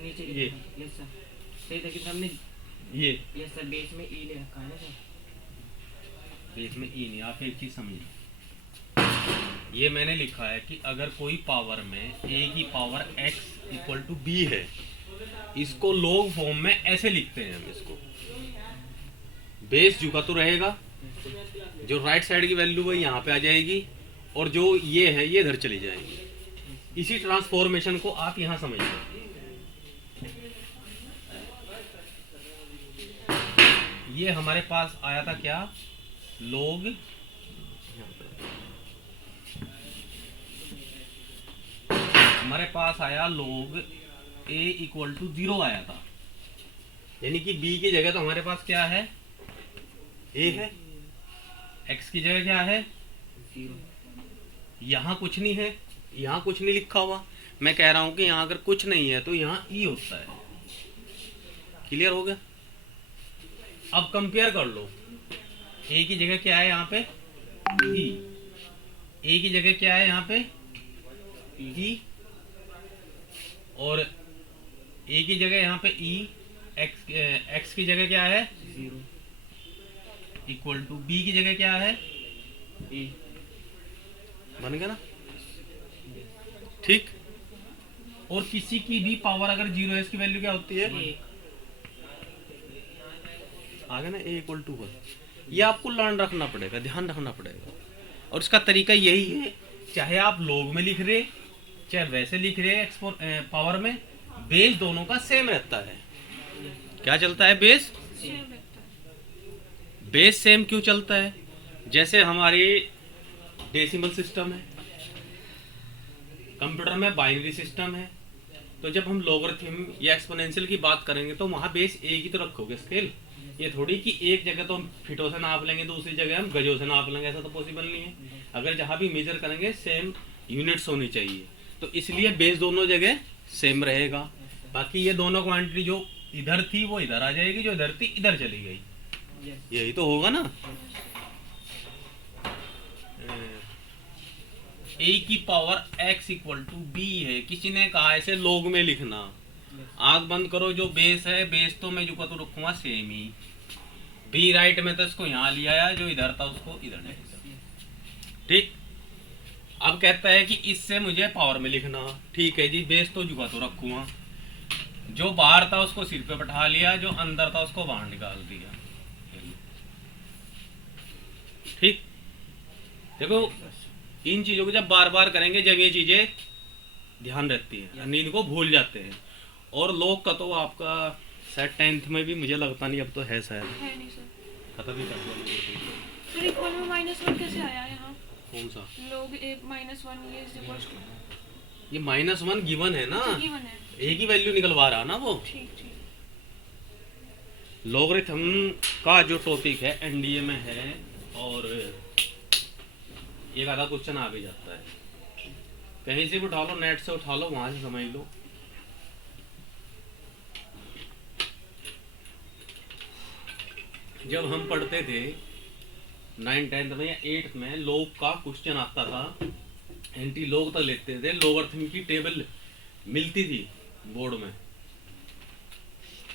नीचे ये। Yes sir. सही था कि हमने ये यस सर बेस में e ले रखा है ना सर। बेस में ई नहीं। आप एक चीज समझिए, ये मैंने लिखा है कि अगर कोई पावर में a की power x equal to b है, इसको लॉग फॉर्म में ऐसे लिखते हैं हम। इसको बेस झुका तो रहेगा, जो राइट साइड की वैल्यू है यहाँ पे आ जाएगी, और जो ये है ये इधर चली जाएगी। इसी ट्रांसफॉर्मेशन को आप यहाँ समझिए। ये हमारे पास आया था क्या, लॉग, हमारे पास आया log a इक्वल टू 0 आया था, यानी कि b की जगह तो हमारे पास क्या है, a है, x की जगह क्या है, 0। यहाँ कुछ नहीं है, यहाँ कुछ नहीं लिखा हुआ। मैं कह रहा हूं कि यहाँ अगर कुछ नहीं है तो यहाँ e होता है। क्लियर हो गया? अब कंपेयर कर लो, a की जगह क्या है यहाँ पे, e, a की जगह क्या है यहाँ पे, e, और a की जगह यहाँ पे e, एक्स की जगह क्या है 0 इक्वल टू बी की जगह क्या है ए बन गया ना, ठीक। और किसी की भी पावर अगर 0 है इसकी वैल्यू क्या होती है, आ गया ना, ए इक्वल टू 1। ये आपको लर्न रखना पड़ेगा, ध्यान रखना पड़ेगा। और इसका तरीका यही है, चाहे आप लॉग में लिख रहे चाहे वैसे लिख रहे पावर में, बेस दोनों का सेम रहता है। क्या चलता है, बेस सेम रहता है। बेस सेम क्यों चलता है, जैसे हमारी डेसिमल सिस्टम है, कंप्यूटर में बाइनरी सिस्टम है, तो जब हम लॉगरिथम या एक्सपोनेंशियल की बात करेंगे तो वहां बेस एक ही तो रखोगे स्केल। ये थोड़ी कि एक जगह तो हम फीटों से नाप लेंगे, दूसरी जगह हम गजों से नाप लेंगे, ऐसा तो पॉसिबल नहीं है। अगर जहां भी मेजर करेंगे सेम यूनिट्स होनी चाहिए, तो इसलिए बेस दोनों जगह सेम रहेगा। बाकी ये दोनों क्वांटिटी जो इधर थी वो इधर आ जाएगी, जो इधर थी इधर चली गई, यही तो होगा ना। ए की power x equal to b है, किसी ने कहा ऐसे लॉग में लिखना। आंख बंद करो, जो बेस है बेस तो मैं जो का तो रखूंगा सेम ही, बी राइट में तो इसको यहाँ लिया आया, जो इधर था उसको इधर ले लिया, ठीक। अब कहता है कि इससे मुझे पावर में लिखना, ठीक है जी, बेस तो जुगा तो रखूंगा, जो बाहर था उसको सिर पे बैठा लिया, जो अंदर था उसको बाहर निकाल दिया, ठीक। देखो इन चीजों को जब बार बार करेंगे जब ये चीजें ध्यान रहती है, नींद को भूल जाते हैं। और लोग का तो आपका शायद 10th में भी मुझे लगता नहीं, अब तो है शायद, है नहीं सर। खत्म ही कर दिया। फिर इक्वल में -1 कैसे आया यहाँ? कौन सा लोग ए -1 ये इज इक्वल टू, ये -1 गिवन है ना, गिवन है। एक ही वैल्यू निकलवा रहा ना वो। ठीक ठीक। लॉगरिथम का जो टॉपिक है एनडीए में है, और एक आधा क्वेश्चन आ भी जाता है, कहीं से भी उठा लो, नेट से उठा लो, वहां से समझ लो। जब हम पढ़ते थे 9th 10th में या 8th में, लॉग का क्वेश्चन आता था, एंटी लॉग तक लेते थे, लॉगरिथम की टेबल मिलती थी बोर्ड में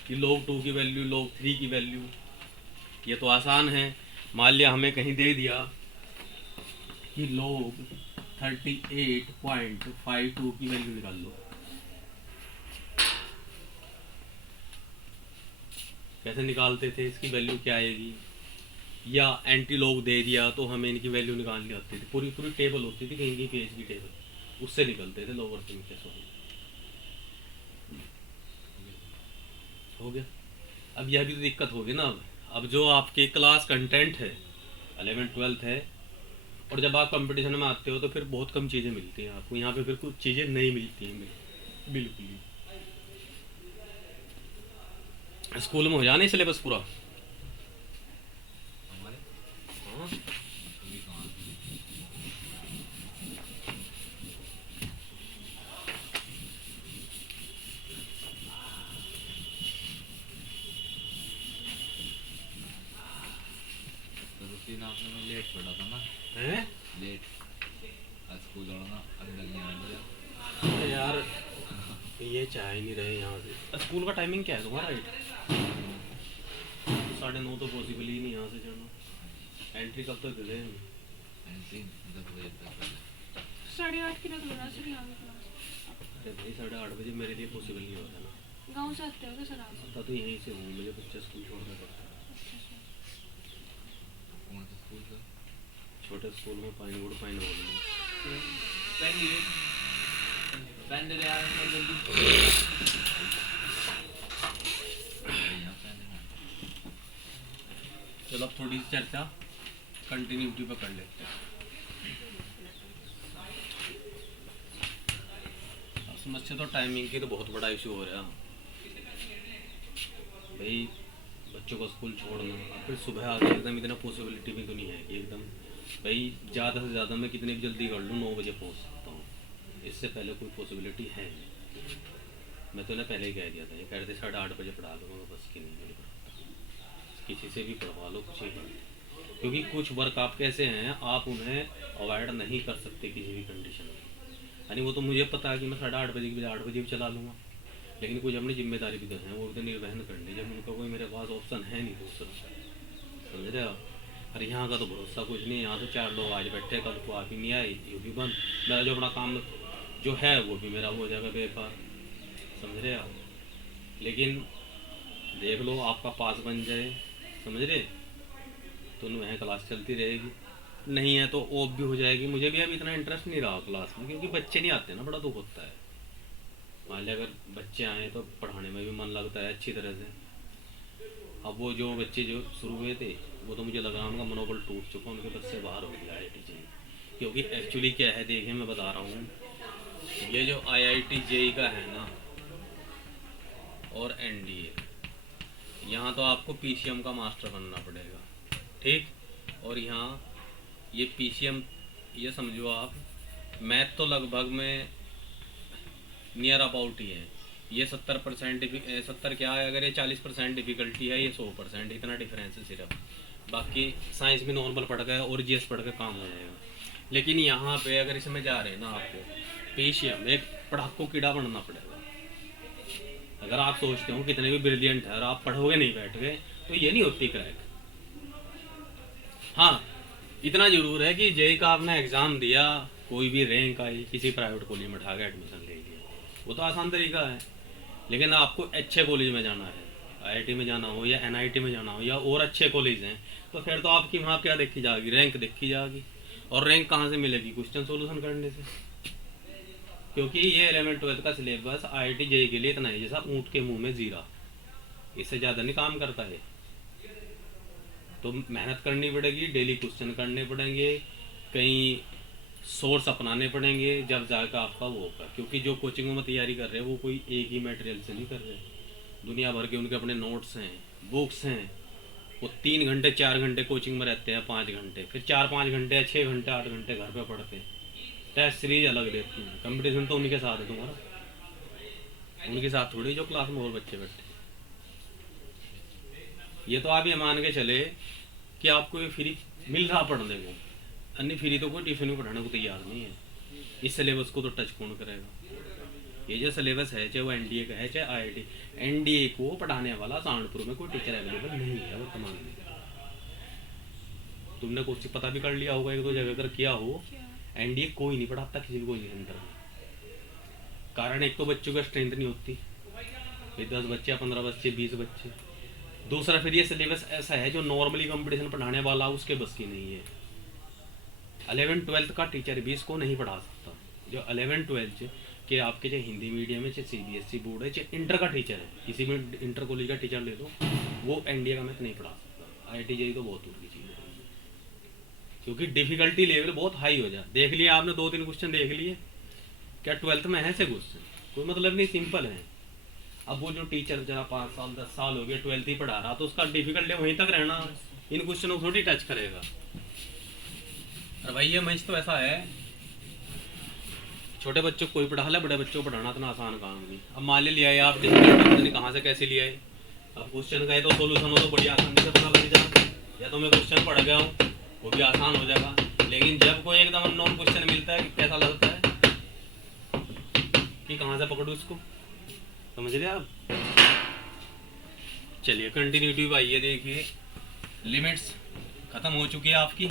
कि log 2 की वैल्यू, log 3 की वैल्यू। ये तो आसान है, मान लिया हमें कहीं दे दिया कि log 38.52 की वैल्यू निकाल लो, कैसे निकालते थे, इसकी वैल्यू क्या आएगी, या एंटी लॉग दे दिया तो हमें इनकी वैल्यू निकालनी होती थी, पूरी पूरी टेबल होती थी, कहीं की पेज की टेबल, उससे निकलते थे लॉगरिथम कैसे हो गया। अब यह भी तो दिक्कत होगी ना, अब जो आपके क्लास कंटेंट है 11th 12th है, और जब आप कंपटीशन में आते हो तो फिर बहुत कम चीज़ें मिलती हैं आपको, यहाँ पे फिर कुछ चीज़ें नहीं मिलती हैं बिल्कुल ही। स्कूल में हो जाना सिलेबस पूरा, हाँ। आपने मैं लेट पढ़ा था ना, हैं? लेट आज स्कूल दौड़ना, अभी लग नहीं आया अरे यार ये चाह ही नहीं रहे यहाँ से। स्कूल का टाइमिंग क्या है तुम्हारा? 9:30 तो पॉसिबल ही नहीं यहाँ से जाना। एंट्री कब तक दे हम? एंट्री 10 बजे तक। 8:30 की रख लो ना सर यहाँ पे क्लास। अरे भाई 8:30 बजे मेरे लिए पॉसिबल नहीं होता ना, गाँव से आते हो तो सर आप? आता तो यहीं से हूँ, मुझे बच्चा स्कूल छोड़ना पड़ता है। अच्छा सर। कौन सा स्कूल था? छोटे स्कूल में पाइनवुड पाइन हॉल में। पेन दे यार जल्दी। यहाँ पे नहीं। चलो अब थोड़ी सी चर्चा कंटिन्यूटी पर कर लेते हैं। अब समझते तो टाइमिंग की तो बहुत बड़ा इशू हो रहा है भाई, बच्चों को स्कूल छोड़ना, अब फिर सुबह आके एकदम इतना पॉसिबिलिटी भी तो नहीं है कि एकदम भाई ज़्यादा से ज़्यादा मैं कितनी भी जल्दी कर लूँ 9 बजे पहुँच सकता हूँ, इससे पहले कोई पॉसिबिलिटी है नहीं। मैं तो पहले ही कह दिया था, ये कह रहे थे 8:30 बजे पढ़ा दूँगा, बस की नहीं मेरी बात, किसी से भी पढ़वा लो कुछ ही कर, क्योंकि कुछ वर्क आप कैसे हैं आप उन्हें अवॉइड नहीं कर सकते किसी भी कंडीशन में। यानी वो तो मुझे पता है कि मैं 8:30 बजे की बजाय 8 बजे भी चला लूँगा, लेकिन कुछ अपनी जिम्मेदारी भी तो है, वो भी तो निर्वहन करनी, जब उनका कोई मेरे पास ऑप्शन है नहीं दूसरा, समझ रहे हो। और यहाँ का तो भरोसा कुछ नहीं, यहाँ तो 4 लोग आज बैठे, कल को आप ही नहीं आए, ये भी बंद, मेरा जो अपना काम जो है वो भी मेरा हो जाएगा बेकार, समझ रहे आप। लेकिन देख लो आपका पास बन जाए, समझ रहे, तो वह क्लास चलती रहेगी, नहीं है तो ऑफ भी हो जाएगी। मुझे भी अभी इतना इंटरेस्ट नहीं रहा क्लास में, क्योंकि बच्चे नहीं आते ना, बड़ा दुख होता है। मान लिया अगर बच्चे आए तो पढ़ाने में भी मन लगता है अच्छी तरह से। अब वो जो बच्चे जो शुरू हुए थे वो तो मुझे लग रहा है उनका मनोबल टूट चुका, उनके बस से बाहर हो गया IIT JEE। क्योंकि एक्चुअली क्या है, देखिए मैं बता रहा हूँ, ये जो IIT JEE का है ना और NDA, यहाँ तो आपको PCM का मास्टर बनना पड़ेगा, ठीक। और यहाँ ये PCM, ये समझो आप, मैथ तो लगभग में नियर अबाउट ही है, ये 70% 70 क्या है, अगर ये 40% डिफ़िकल्टी है, ये 100%, इतना डिफरेंस है सिर्फ। बाकी साइंस में नॉर्मल पढ़ गए और GS पढ़ के काम हो जाएगा। लेकिन यहाँ पे अगर इसमें जा रहे हैं ना, आपको PCM एक पढ़ाकू कीड़ा बनना पड़ेगा। अगर आप सोचते हो कितने भी ब्रिलियंट है और आप पढ़ोगे नहीं बैठ गए तो ये नहीं होती क्रैक। हाँ, इतना जरूर है कि JEE का आपने एग्ज़ाम दिया, कोई भी रैंक आई, किसी प्राइवेट कॉलेज में उठा के एडमिशन ले लिया, वो तो आसान तरीका है। लेकिन आपको अच्छे कॉलेज में जाना है, IIT में जाना हो या NIT में जाना हो या और अच्छे कॉलेज हैं, तो फिर तो आपकी वहाँ क्या देखी जाएगी, रैंक देखी जाएगी। और रैंक कहाँ से मिलेगी, क्वेश्चन सोल्यूशन करने से। क्योंकि ये 11th 12th का सिलेबस IIT JEE के लिए इतना है जैसा ऊँट के मुँह में जीरा, इससे ज़्यादा नहीं काम करता है। तो मेहनत करनी पड़ेगी, डेली क्वेश्चन करने पड़ेंगे, कई सोर्स अपनाने पड़ेंगे, जब जाकर आपका वो होगा। क्योंकि जो कोचिंगों में तैयारी कर रहे हैं वो कोई एक ही मटेरियल से नहीं कर रहे, दुनिया भर के उनके अपने नोट्स हैं, बुक्स हैं। वो 3 घंटे 4 घंटे कोचिंग में रहते हैं, 5 घंटे, फिर 4-5 घंटे 6 घंटे 8 घंटे घर पे पढ़ते हैं। टेस्ट सीरीज अलग देते हैं, कंपटीशन तो उन्हीं के साथ है तुम्हारा, उनके साथ थोड़ी जो क्लास में और बच्चे बैठे। ये तो आप ये मान के चले कि आपको ये फ्री मिल रहा पढ़ने को, अन्य फ्री तो कोई टिफिन में पढ़ाने को तैयार नहीं है। इस सिलेबस को तो टच कौन करेगा। ये जो सिलेबस है, चाहे वो NDA का है चाहे IIT, NDA को पढ़ाने वाला सहारनपुर में कोई टीचर अवेलेबल नहीं है वर्तमान में। तुमने कुछ पता भी कर लिया होगा, 1-2 जगह अगर किया हो, NDA कोई नहीं पढ़ाता किसी भी कोई सेंटर में। कारण एक तो बच्चों का स्ट्रेंथ नहीं होती, 10 बच्चे 15 बच्चे 20 बच्चे। दूसरा फिर ये सिलेबस ऐसा है जो नॉर्मली कंपटीशन पढ़ाने वाला उसके बस की नहीं है। 11th 12th का टीचर भी इसको नहीं पढ़ा सकता। जो 11th 12th के आपके चाहे हिंदी मीडियम है, चाहे CBSE बोर्ड है, चाहे इंटर का टीचर है, किसी भी इंटर कॉलेज का टीचर ले लो, वो NDA का मैथ नहीं पढ़ा सकता। IIT JEE तो बहुत दूर की चीज़ है, क्योंकि डिफिकल्टी लेवल बहुत हाई हो जाए। देख लिया आपने 2-3 क्वेश्चन देख लिए, क्या 12th में है ऐसे क्वेश्चन, कोई मतलब नहीं, सिंपल है। अब वो जो टीचर जरा 5 साल 10 साल हो गए 12th ही पढ़ा रहा, तो उसका डिफिकल्टी वहीं तक रहना, इन क्वेश्चनों को थोड़ी टच करेगा। और भाई ये मंच तो ऐसा है, छोटे बच्चों को कोई पढ़ा ले, बड़े बच्चों को पढ़ाना इतना आसान काम नहीं। अब मान लिया आप डिफिकल्टी कहाँ से कैसे लिया है, अब क्वेश्चन का है तो सोल्यूशन हो तो बड़ी आसानी से पता लग जाए, या तो मैं क्वेश्चन पढ़ गया हूँ वो भी आसान हो जाएगा। लेकिन जब कोई एकदम अननोन क्वेश्चन मिलता है, कैसा लगता है कि कहाँ से पकड़ूँ इसको, समझ रहे आप। चलिए कंटिन्यूटी आइए, देखिए लिमिट्स ख़त्म हो चुकी है आपकी,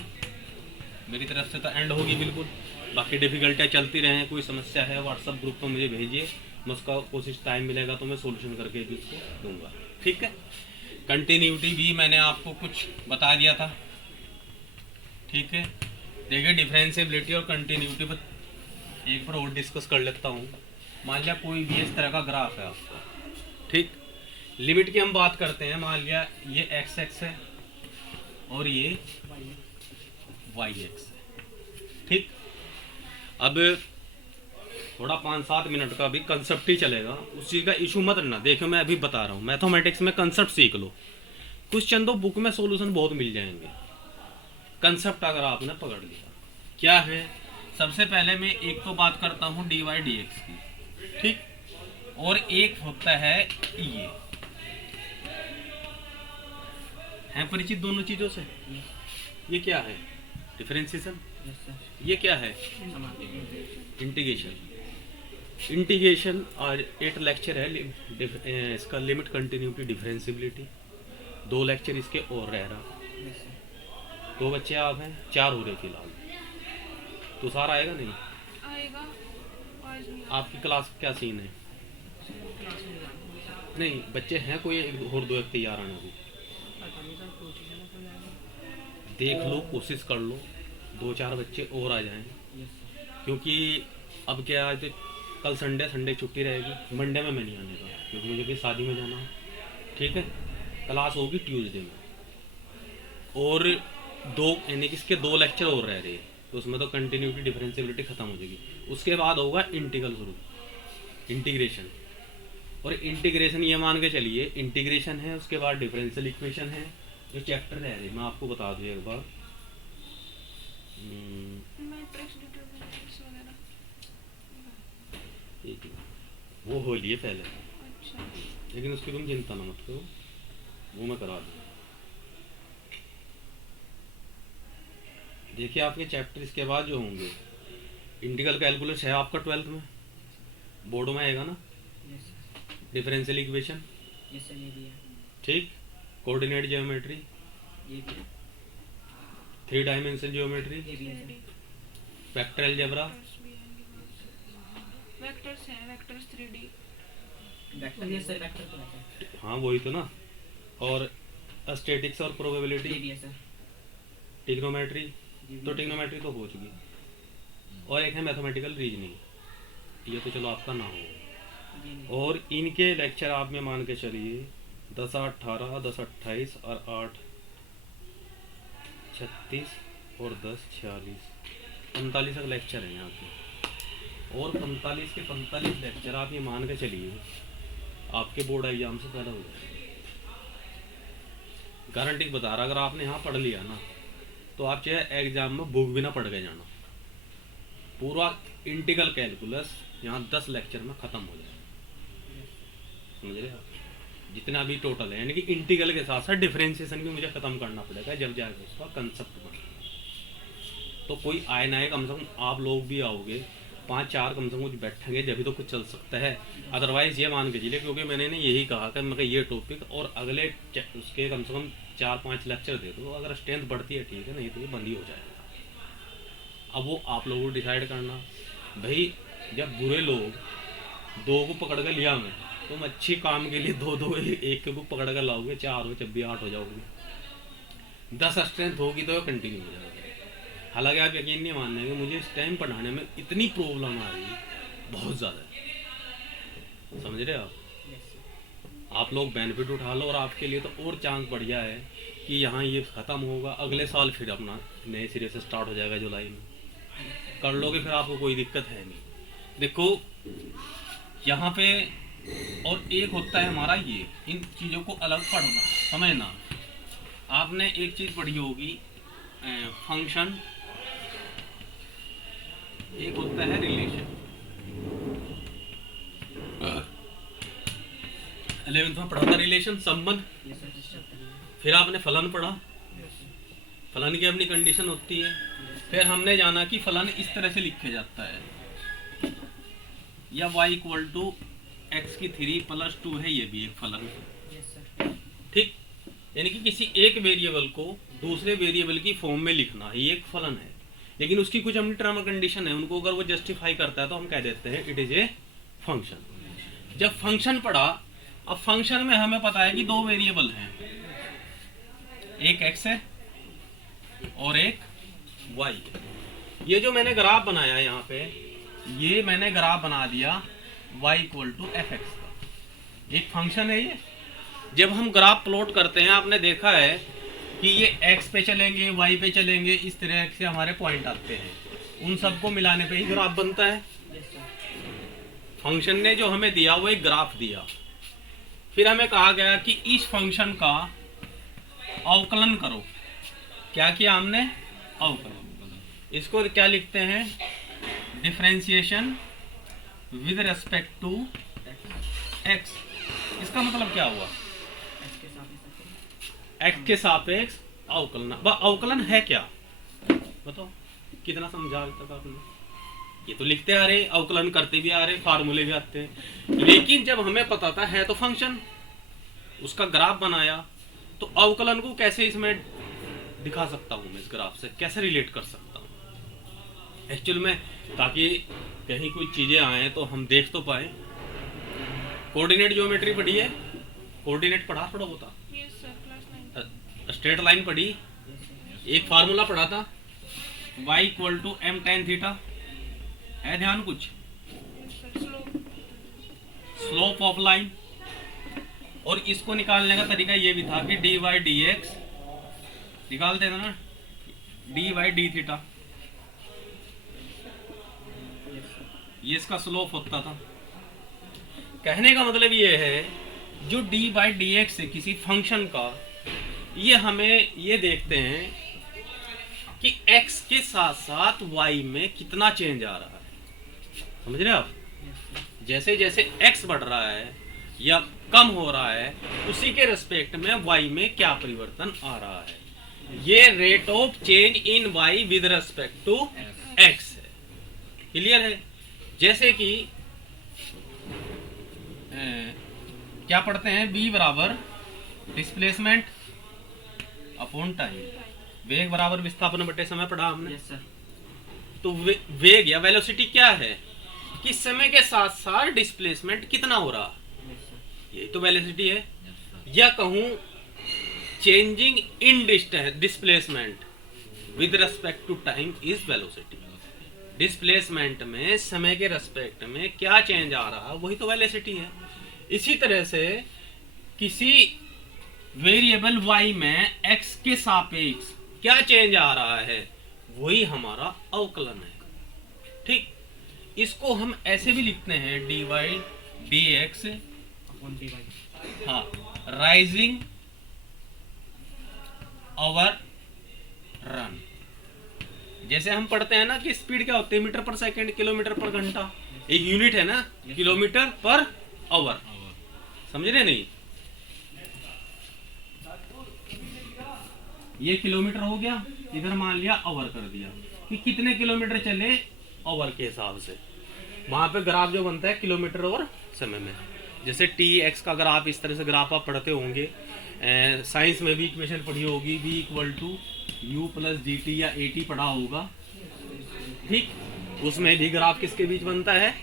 मेरी तरफ से तो एंड होगी बिल्कुल। बाकी डिफ़िकल्टियाँ चलती रहें, कोई समस्या है WhatsApp ग्रुप पर मुझे भेजिए, मैं उसका कोशिश टाइम मिलेगा तो मैं सोल्यूशन करके भी उसको दूंगा, ठीक है। कंटिन्यूटी भी मैंने आपको कुछ बता दिया था, ठीक है। देखिए डिफरेंशिएबिलिटी और कंटिन्यूटी पर एक बार और डिस्कस कर लेता हूँ। मान लिया कोई भी इस तरह का ग्राफ है आपका, ठीक, लिमिट की हम बात करते हैं। मान लिया ये x एक्स है और ये y एक्स है, ठीक। अब थोड़ा 5-7 मिनट का भी कंसेप्ट ही चलेगा, उस चीज़ का इशू मत लेना। देखो मैं अभी बता रहा हूँ, मैथमेटिक्स में कंसेप्ट सीख लो, क्वेश्चन तो बुक में सॉल्यूशन बहुत मिल जाएंगे। कंसेप्ट अगर आपने पकड़ लिया, क्या है, सबसे पहले मैं एक तो बात करता हूँ dy/dx की, ठीक, और एक होता है ये, है परिचित दोनों चीज़ों से। ये क्या है, डिफरेंशिएशन, ये क्या है, इंटीग्रेशन। इंटीग्रेशन और एक लेक्चर है इसका लिमिट कंटिन्यूटी डिफरेंशिबिलिटी, 2 लेक्चर इसके और रह रहा। Yes sir. 2 बच्चे आप हैं, 4 हो रहे फिलहाल। तो सारा आएगा नहीं? आएगा आज नहीं। आपकी क्लास का क्या सीन है? क्लास में जाना नहीं बच्चे हैं कोई एक और 2 एक तैयार आने अभी? पता नहीं सर, कोशिश है ना तो जाएगा। देख लो, कोशिश कर लो 2-4 बच्चे और आ जाएं, यस सर। क्योंकि अब क्या है, कल संडे छुट्टी रहेगी, मंडे में मैं नहीं आने का क्योंकि मुझे भी शादी में जाना है। ठीक है, क्लास होगी ट्यूसडे में, और 2 यानी कि इसके 2 लेक्चर और रह रहे हैं, तो उसमें तो कंटिन्यूटी डिफरेंशियबिलिटी खत्म हो जाएगी। उसके बाद होगा इंटीग्रल शुरू, इंटीग्रेशन। और इंटीग्रेशन ये मान के चलिए, इंटीग्रेशन है, उसके बाद डिफरेंशियल इक्वेशन है, जो चैप्टर रह रहे मैं आपको बता दूँ एक बार। मैट्रिक्स डिटरमिनेंट्स वगैरह। एक मिनट, वो हो लिए पहले, अच्छा लेकिन उसकी तुम चिंता ना मत करो, वो मैं करा दूँ। देखिए आपके चैप्टर इसके बाद जो होंगे, इंटीग्रल कैलकुलस है आपका 12th में, बोर्ड में आएगा ना, yes sir. Differential equation, yes sir, ये भी है। ठीक, कोऑर्डिनेट ज्योमेट्री, ये भी है। 3 डायमेंशन ज्योमेट्री, ये भी है सर। वेक्टर अलजेब्रा, वेक्टर्स हैं, vectors 3D। Vector, yes sir, vector तो है सर। हाँ वही तो ना, और स्टैटिक्स और ये प्रोबेबिलिटी, भी है सर। ट्रिग्नोमेट्री, ये भी तो है। ट्रिग्नोमेट्री तो हो चुकी, और एक है मैथमेटिकल रीजनिंग, ये तो चलो आपका ना हो। ये नहीं। और इनके लेक्चर आप में मान के चलिए 10 8 18 10 28 और 8 36 और 10 46 45 तक लेक्चर हैं यहाँ पे, और 45 के 45 लेक्चर आप ये मान के चलिए आपके बोर्ड एग्जाम से पहले हो जाए, गारंटी बता रहा। अगर आपने यहाँ पढ़ लिया ना, तो आप चाहे एग्जाम में बुक भी ना पढ़ के जाना, पूरा इंटीग्रल कैलकुलस यहाँ 10 लेक्चर में ख़त्म हो जाए, समझ रहे आप? जितना भी टोटल है, यानी कि इंटीग्रल के साथ साथ डिफरेंशिएशन भी मुझे ख़त्म करना पड़ेगा जब जाके उसका कंसेप्ट बनेगा। तो कोई आए ना आए, कम से कम आप लोग भी आओगे, 5-4 कम से कम कुछ बैठेंगे जब भी तो कुछ चल सकता है। अदरवाइज़ ये मान के चलिए, क्योंकि मैंने ने यही कहा कि मैं ये टॉपिक और अगले उसके कम से कम 4-5 लेक्चर दे दो, अगर स्ट्रेंथ बढ़ती है ठीक है, नहीं तो ये बंद ही हो जाएगा। अब वो आप लोगों को डिसाइड करना भाई। जब बुरे लोग 2 को पकड़ कर लिया मैं, तुम अच्छी काम के लिए 2 एक को पकड़ कर लाओगे, 4 हो जब भी 8 हो जाओगे, 10 स्ट्रेंथ होगी तो कंटिन्यू हो जाओगे। हालांकि आप यकीन नहीं मान लेंगे, मुझे इस टाइम पढ़ाने में इतनी प्रॉब्लम आ रही है, बहुत ज़्यादा, समझ रहे हो आप? Yes sir. आप लोग बेनिफिट उठा लो, और आपके लिए तो और चांस बढ़िया है कि यहाँ ये ख़त्म होगा, अगले साल फिर अपना नए सिरे से स्टार्ट हो जाएगा जुलाई में, कर लोगे फिर आपको कोई दिक्कत है नहीं। देखो यहाँ पे, और एक होता है हमारा ये, इन चीज़ों को अलग पढ़ना समझना। आपने एक चीज़ पढ़ी होगी फंक्शन, एक होता है रिलेशन, 11th में पढ़ा था रिलेशन, संबंध। यस सर, इस चैप्टर में। फिर आपने फलन पढ़ा, यस सर। फलन की अपनी कंडीशन होती है। फिर हमने जाना कि फलन इस तरह से लिखे जाता है, या y = x की 3 + 2 है, ये भी एक फलन है, यस सर। ठीक। यानी कि किसी एक वेरिएबल को दूसरे वेरिएबल की फॉर्म में लिखना, ये एक फलन है, लेकिन उसकी कुछ अपनी टर्म कंडीशन है, उनको अगर वो जस्टिफाई करता है तो हम कह देते हैं इट इज ए फंक्शन। जब फंक्शन पढ़ा, अब फंक्शन में हमें पता है कि 2 वेरिएबल हैं, एक x है और एक y है। ये जो मैंने ग्राफ बनाया यहाँ पे, ये मैंने ग्राफ बना दिया y = fx का, एक फंक्शन है ये। जब हम ग्राफ प्लॉट करते हैं, आपने देखा है कि ये x पे चलेंगे, y पे चलेंगे, इस तरह से हमारे पॉइंट आते हैं, उन सबको मिलाने पे ही ग्राफ बनता है। Yes sir. फंक्शन ने जो हमें दिया वो एक ग्राफ दिया, फिर हमें कहा गया कि इस फंक्शन का अवकलन करो। क्या किया हमने? अवकलन। इसको क्या लिखते हैं? Differentiation with respect to x। इसका मतलब क्या हुआ? एक्स के साथ सकते x के सापेक्ष अवकलन। अवकलन है क्या? बताओ, कितना समझा अभी तक आपने? ये तो लिखते आ रहे, अवकलन करते भी आ रहे, फार्मूले भी आते हैं, लेकिन जब हमें पता था है तो फंक्शन, उसका ग्राफ बनाया, तो अवकलन को कैसे इसमें दिखा सकता हूं मैं, इस ग्राफ से कैसे रिलेट कर सकता हूं एक्चुअल में, ताकि कहीं कोई चीजें आए तो हम देख तो पाए। कोऑर्डिनेट ज्योमेट्री पढ़ी है, कोऑर्डिनेट पढ़ा थोड़ा होता, yes sir class 9 straight line पढ़ी, एक फार्मूला पढ़ा था y equal to m tan थीटा, है ध्यान कुछ, yes sir slope of line, और इसको निकालने का तरीका ये भी था कि dy dx निकालते थे ना, dy d थीटा, ये इसका स्लोप होता था। कहने का मतलब ये है जो dy dx है किसी फंक्शन का, ये हमें ये देखते हैं कि x के साथ साथ y में कितना चेंज आ रहा है, समझ रहे आप, जैसे जैसे x बढ़ रहा है या कम हो रहा है, उसी के रिस्पेक्ट में y में क्या परिवर्तन आ रहा है, ये rate of change in y with respect to x है। क्लियर है? जैसे कि क्या पढ़ते हैं, v बराबर डिस्प्लेसमेंट अपॉन टाइम, वेग बराबर विस्थापन बटे समय पढ़ा हमने। Yes sir. तो वेग या वेलोसिटी क्या है कि समय के साथ साथ डिस्प्लेसमेंट कितना हो रहा, यस सर। यही तो वेलोसिटी है। या कहूं changing in displacement with respect to time is velocity. Displacement में समय के रेस्पेक्ट में क्या चेंज आ रहा है वही तो वेलोसिटी है। इसी तरह से किसी वेरिएबल y में x के सापेक्ष क्या चेंज आ रहा है वही हमारा अवकलन है। ठीक, इसको हम ऐसे भी लिखते हैं dy dx अपॉन dy। हाँ, राइजिंग ओवर रन। जैसे हम पढ़ते हैं ना कि स्पीड क्या होती है, मीटर पर सेकंड, किलोमीटर पर घंटा, एक यूनिट है ना, किलोमीटर पर आवर, समझ रहे नहीं, ये किलोमीटर हो गया, इधर मान लिया आवर कर दिया कि कितने किलोमीटर चले आवर के हिसाब से। वहां पे ग्राफ जो बनता है किलोमीटर और समय में, जैसे टी एक्स का ग्राफ, इस तरह से ग्राफ आप पढ़ते होंगे, साइंस में भी इक्वेशन पढ़ी होगी, v equal to u plus g t या ए टी पढ़ा होगा। ठीक, उसमें भी ग्राफ किसके बीच बनता है,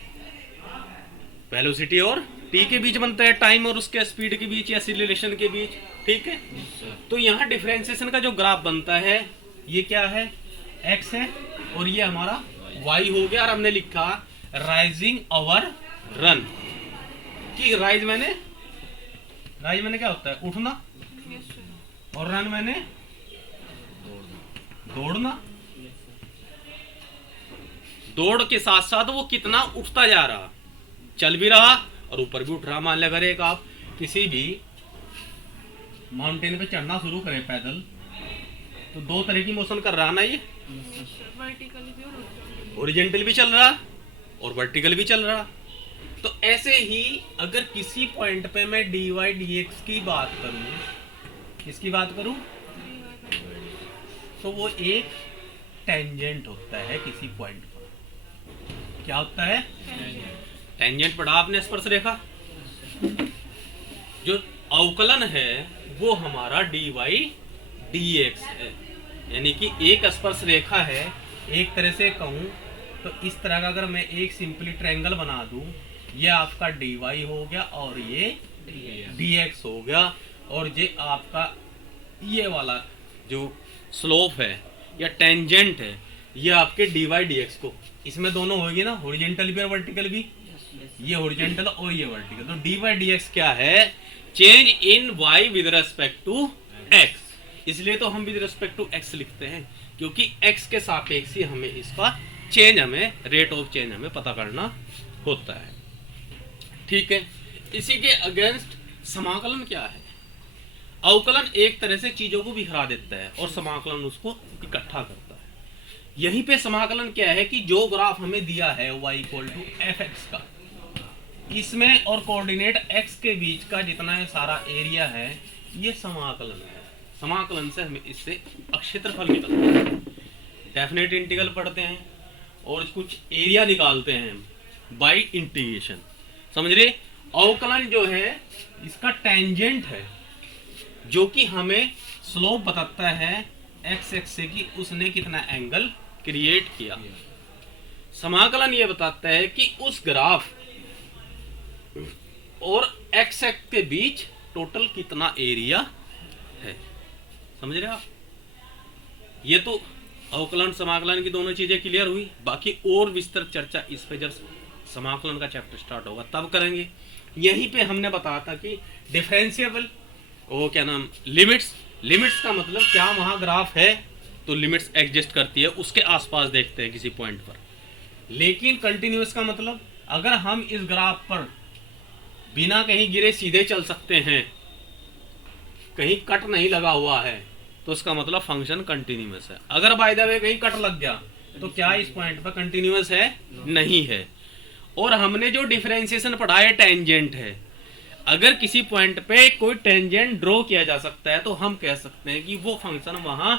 वेलोसिटी और टी के बीच बनता है, टाइम और उसके स्पीड के बीच या एक्सीलरेशन के बीच। ठीक है, तो यहाँ डिफरेंशिएशन का जो ग्राफ बनता है ये क्या है, x है, और ये हमारा y हो गया। और हमने लिखा राइजिंग ओवर रन, कि राइज मैंने क्या होता है, उठना, यस सर और रन मैंने दौड़ना। दौड़ के साथ साथ वो कितना उठता जा रहा, चल भी रहा और ऊपर भी उठ रहा। मान लिया अगर एक आप किसी भी माउंटेन पे चढ़ना शुरू करें पैदल, तो दो तरह की मोशन कर रहा ना, ये वर्टिकली भी और हॉरिजॉन्टल भी चल रहा और वर्टिकल भी चल रहा। तो ऐसे ही अगर किसी पॉइंट पे मैं dy dx की बात करूं, किसकी बात करूं, तो वो एक टेंजेंट होता है किसी पॉइंट पर। क्या होता है, टेंजेंट पढ़ा आपने, स्पर्श रेखा। जो अवकलन है वो हमारा dy dx है, यानी कि एक स्पर्श रेखा है। एक तरह से कहूं तो इस तरह का अगर मैं एक सिंपली ट्रायंगल बना दूं, ये आपका dy हो गया और ये dx हो गया, और ये आपका ये वाला जो स्लोप है या टेंजेंट है ये आपके dy dx को, इसमें दोनों होगी ना, हॉरिजॉन्टल भी और वर्टिकल भी, ये हॉरिजॉन्टल और ये वर्टिकल। तो dy dx क्या है, change in y with respect to x। इसलिए तो हम विद रिस्पेक्ट टू x लिखते हैं, क्योंकि x के सापेक्ष ही हमें इसका चेंज, हमें रेट ऑफ चेंज हमें पता करना होता है। ठीक है, इसी के अगेंस्ट समाकलन क्या है, अवकलन एक तरह से चीजों को बिखरा देता है और समाकलन उसको इकट्ठा करता है। यहीं पे समाकलन क्या है कि जो ग्राफ हमें दिया है y equal to f x का, इसमें और कोऑर्डिनेट x के बीच का जितना सारा एरिया है ये समाकलन है। समाकलन से हमें इससे क्षेत्रफल निकलता है। डेफिनेट इंटीग्रल पढ़ते हैं, और कुछ एरिया निकालते हैं बाय इंटीग्रेशन, समझ रहे। अवकलन जो है इसका टेंजेंट है, जो कि हमें स्लोप बताता है एक्स एक्स से कि उसने कितना एंगल क्रिएट किया। समाकलन ये बताता है कि उस ग्राफ और एक्स एक्स के बीच टोटल कितना एरिया है, समझ रहे आप। ये तो अवकलन समाकलन की दोनों चीजें क्लियर हुई। बाकी और विस्तृत चर्चा इस पे जब समाकलन का चैप्टर स्टार्ट होगा तब करेंगे। यहीं पे हमने बताया था कि डिफरेंशिएबल वो क्या नाम लिमिट्स, लिमिट्स का मतलब क्या, वहां ग्राफ है तो लिमिट्स एग्जिस्ट करती है, उसके आसपास देखते हैं किसी पॉइंट पर। लेकिन कंटिन्यूअस का मतलब अगर हम इस ग्राफ पर बिना कहीं गिरे सीधे चल सकते हैं, कहीं कट नहीं लगा हुआ है, तो उसका मतलब फंक्शन कंटिन्यूअस है। अगर बाय द वे कहीं कट लग गया तो क्या इस पॉइंट पर कंटिन्यूअस है? नहीं है। और हमने जो डिफरेंशिएशन पढ़ा है टेंजेंट है। अगर किसी पॉइंट पे कोई टेंजेंट ड्रॉ किया जा सकता है तो हम कह सकते हैं कि वो फंक्शन वहां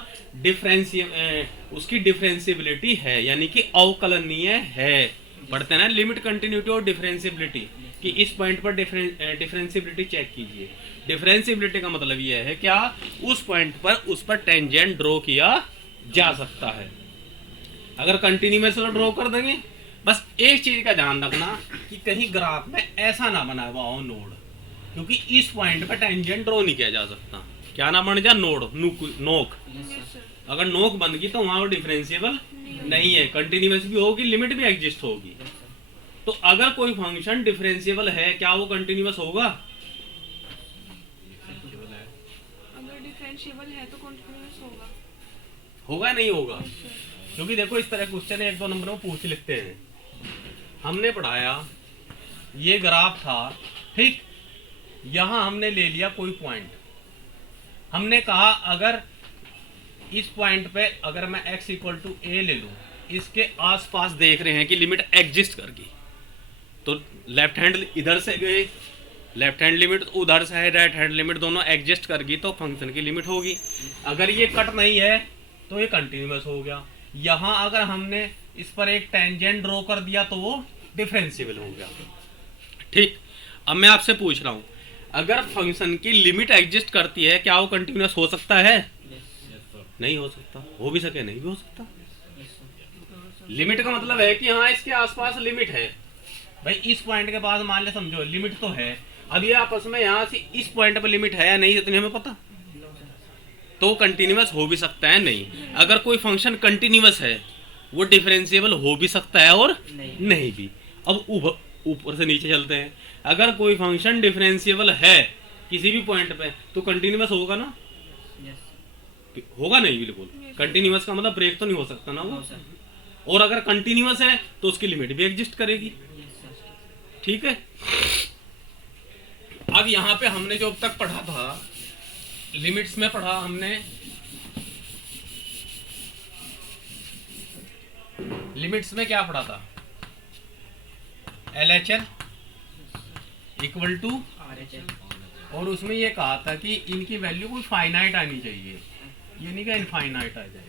उसकी डिफरेंशिएबिलिटी है, यानी कि अवकलनीय है। पढ़ते हैं ना लिमिट, कंटिन्यूटी और डिफरेंशिएबिलिटी, कि इस पॉइंट पर डिफरेंशिएबिलिटी चेक कीजिए। डिफरेंशिएबिलिटी का मतलब ये है क्या, उस पॉइंट पर उस पर टेंजेंट ड्रॉ किया जा सकता है। अगर कंटिन्यूअस ड्रॉ कर देंगे, बस एक चीज का ध्यान रखना कि कहीं ग्राफ में ऐसा ना बना हुआ हो नोड, क्योंकि इस पॉइंट पर टेंजेंट ड्रॉ नहीं किया जा सकता। क्या ना बन जाए? नोड, नोक। अगर नोक बन गई तो वहां वो डिफरेंशिएबल नहीं है, कंटिन्यूअस भी होगी, लिमिट भी एग्जिस्ट होगी। तो अगर कोई फंक्शन डिफरेंशिएबल है, क्या वो कंटिन्यूअस होगा? अगर डिफरेंशिएबल है तो कंटिन्यूअस होगा। होगा नहीं होगा? क्योंकि देखो इस तरह क्वेश्चन 1-2 नंबर में पूछ लिखते हैं। हमने पढ़ाया ये ग्राफ था, ठीक, यहां हमने ले लिया कोई पॉइंट। हमने कहा अगर इस पॉइंट पे अगर मैं x = a ले लूं, इसके आसपास देख रहे हैं कि लिमिट एग्जिस्ट कर गई, तो लेफ्ट हैंड इधर से गए, लेफ्ट हैंड लिमिट उधर से है, राइट हैंड लिमिट दोनों एग्जिस्ट कर गई तो फंक्शन की लिमिट होगी। अगर ये कट नहीं है तो ये कंटिन्यूअस हो गया। यहां अगर हमने इस पर एक टेंजेंट ड्रॉ कर दिया तो वो डिफरेंशिएबल हो गया, ठीक। अब मैं आपसे पूछ रहा हूं, अगर फंक्शन की लिमिट एग्जिस्ट करती है, क्या वो कंटिन्यूअस हो सकता है? नहीं हो सकता। हो भी सके नहीं भी हो सकता। लिमिट का मतलब है कि हाँ इसके आसपास लिमिट है। भाई इस पॉइंट के पास मान ले, समझो लिमिट तो है, अब ये आपस में यहाँ से इस पॉइंट पर लिमिट है या नहीं इतनी हमें पता, तो कंटिन्यूअस हो भी सकता है नहीं। अगर कोई फंक्शन कंटिन्यूअस है वो डिफरेंशिएबल हो भी सकता है और नहीं भी। अब ऊपर से नीचे चलते हैं, अगर कोई फंक्शन डिफरेंशिएबल है किसी भी पॉइंट पे तो कंटिन्यूअस होगा ना? होगा नहीं, बिल्कुल। कंटिन्यूअस का मतलब ब्रेक तो नहीं हो सकता ना वो। और अगर कंटिन्यूअस है तो उसकी लिमिट भी एग्जिस्ट करेगी, ठीक है। अब यहाँ पे हमने जो अब तक पढ़ा था, लिमिट्स में पढ़ा हमने, लिमिट्स में क्या पढ़ा था? LHL = और उसमें ये कहा था कि इनकी वैल्यू कोई फाइनाइट आनी चाहिए, ये नहीं कि इनफाइनाइट आ जाए,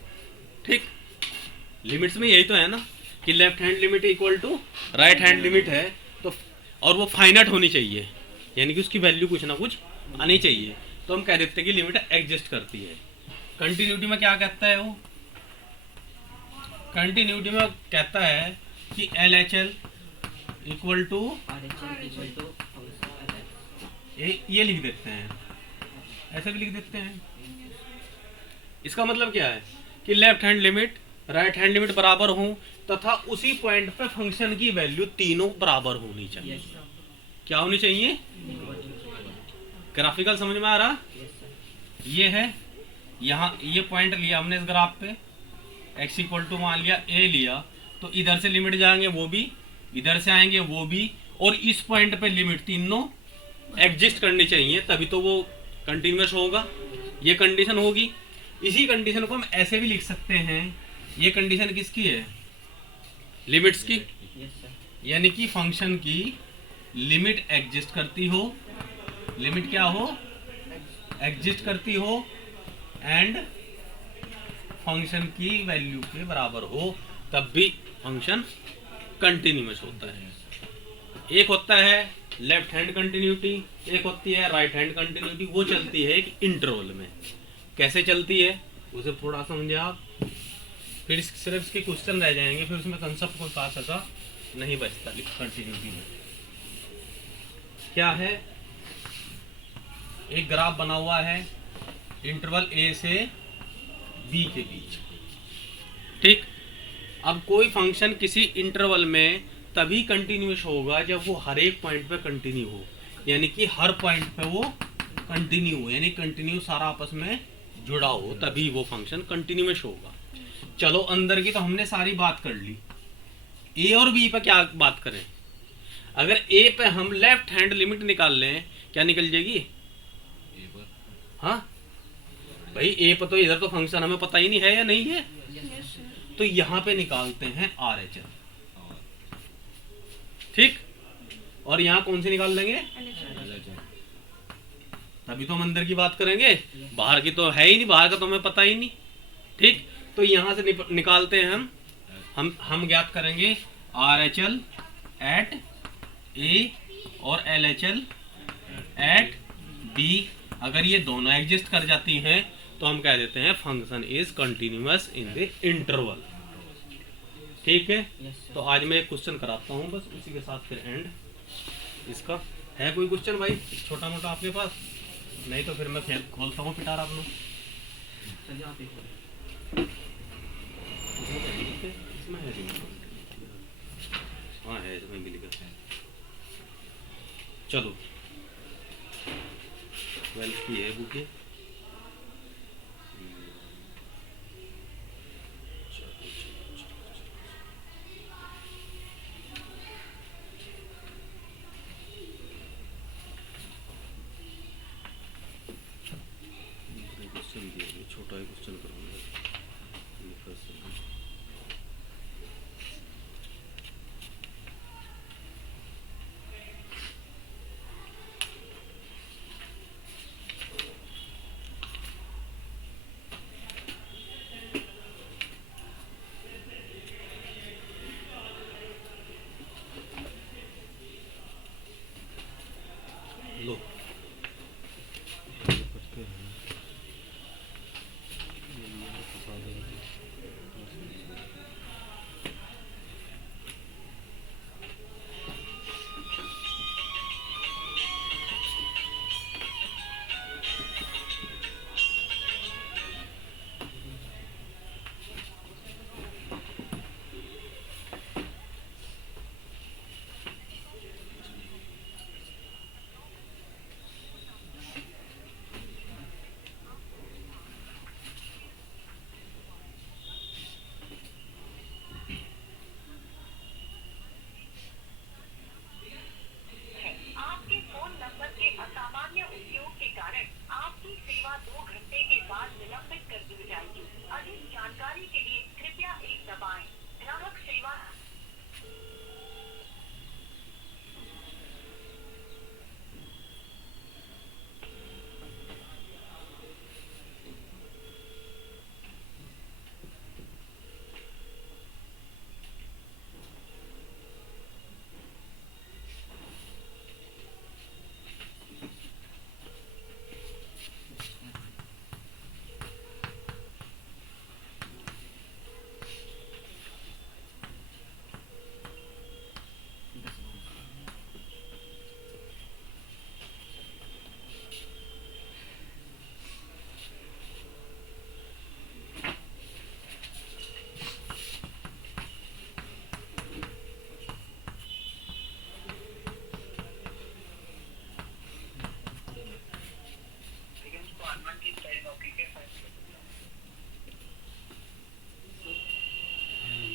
ठीक। लिमिट्स में यही तो है ना कि left hand limit = right hand limit है, तो और वो फाइनाइट होनी चाहिए, यानी कि उसकी वैल्यू कुछ ना कुछ आनी चाहिए, तो हम कह देते हैं कि लिमिट एग्जिस्ट करती है। कंटिन्यूटी में क्या कहता है वो? कंटिन्यूटी में कहता है कि LHL = ये लिख देते हैं, ऐसे भी लिख देते हैं। इसका मतलब क्या है कि left hand limit right hand limit बराबर हो तथा उसी पॉइंट पे फंक्शन की वैल्यू तीनों बराबर होनी चाहिए। क्या होनी चाहिए? ग्राफिकल समझ में आ रहा? ये है, यहाँ ये पॉइंट लिया हमने इस ग्राफ पे, x = मान लिया a लिया, तो इधर से लिमिट जाएंगे वो भी, इधर से आएंगे वो भी, और इस पॉइंट पे लिमिट तीनों एग्जिस्ट करनी चाहिए, तभी तो वो कंटिन्यूअस होगा। ये कंडीशन होगी। इसी कंडीशन को हम ऐसे भी लिख सकते हैं, ये कंडीशन किसकी है? लिमिट्स की, यानी कि फंक्शन की लिमिट एग्जिस्ट करती हो, लिमिट क्या हो? एग्जिस्ट करती हो, एंड फंक्शन की वैल्यू के बराबर हो, तब भी फंक्शन कंटिन्यूअस होता है। एक होता है लेफ्ट हैंड कंटिन्यूटी, एक होती है राइट हैंड कंटिन्यूटी। वो चलती है एक इंटरवल में। कैसे चलती है उसे थोड़ा समझे आप, फिर सिर्फ इसके क्वेश्चन रह जाएंगे, फिर उसमें कंसेप्ट कोई खास ऐसा नहीं बचता कंटिन्यूटी में। क्या है, एक ग्राफ बना हुआ है इंटरवल ए से बी के बीच, ठीक। अब कोई फंक्शन किसी इंटरवल में तभी कंटिन्यूअस होगा जब वो हर एक पॉइंट पे कंटिन्यू हो, यानी कि हर पॉइंट पे वो कंटिन्यू हो, यानी कंटिन्यू सारा आपस में जुड़ा हो, तभी वो फंक्शन कंटिन्यूअस होगा। चलो अंदर की तो हमने सारी बात कर ली, ए और बी पे क्या बात करें। अगर ए पे हम लेफ्ट हैंड लिमिट निकाल लें, क्या निकल जाएगी? ए पर हाँ भाई, ए पे तो इधर तो फंक्शन हमें पता ही नहीं है या नहीं है, यस सर। तो यहाँ पे निकालते हैं आर एच एल, और ठीक। और यहाँ कौन सी निकाल लेंगे? LHL तभी तो हम अंदर की बात करेंगे, बाहर की तो है ही नहीं, बाहर का तो हमें पता ही नहीं, ठीक। तो यहाँ से निकालते हैं हम ज्ञात करेंगे R H L at a और L H L at b. अगर ये दोनों एग्जिस्ट कर जाती हैं तो हम कह देते हैं function is continuous in the interval, ठीक है। Yes sir. तो आज मैं एक क्वेश्चन कराता हूँ, बस उसी के साथ फिर एंड इसका। है कोई क्वेश्चन भाई छोटा मोटा आपके पास? नहीं तो फिर मैं खोलता हूँ पिटारा अपना। सर यहाँ पे इसमें है नहीं। हाँ है, इसमें भी लिखा है। चलो 12 की है बुक ये। क्वेश्चन दिए, छोटा ही क्वेश्चन करूँगा। लो आपके फोन नंबर के असामान्य उपयोग के कारण आपकी सेवा 2 घंटे के बाद निलंबित कर दी जाएगी। अधिक जानकारी के लिए कृपया 1 दबाएं। ग्राहक सेवा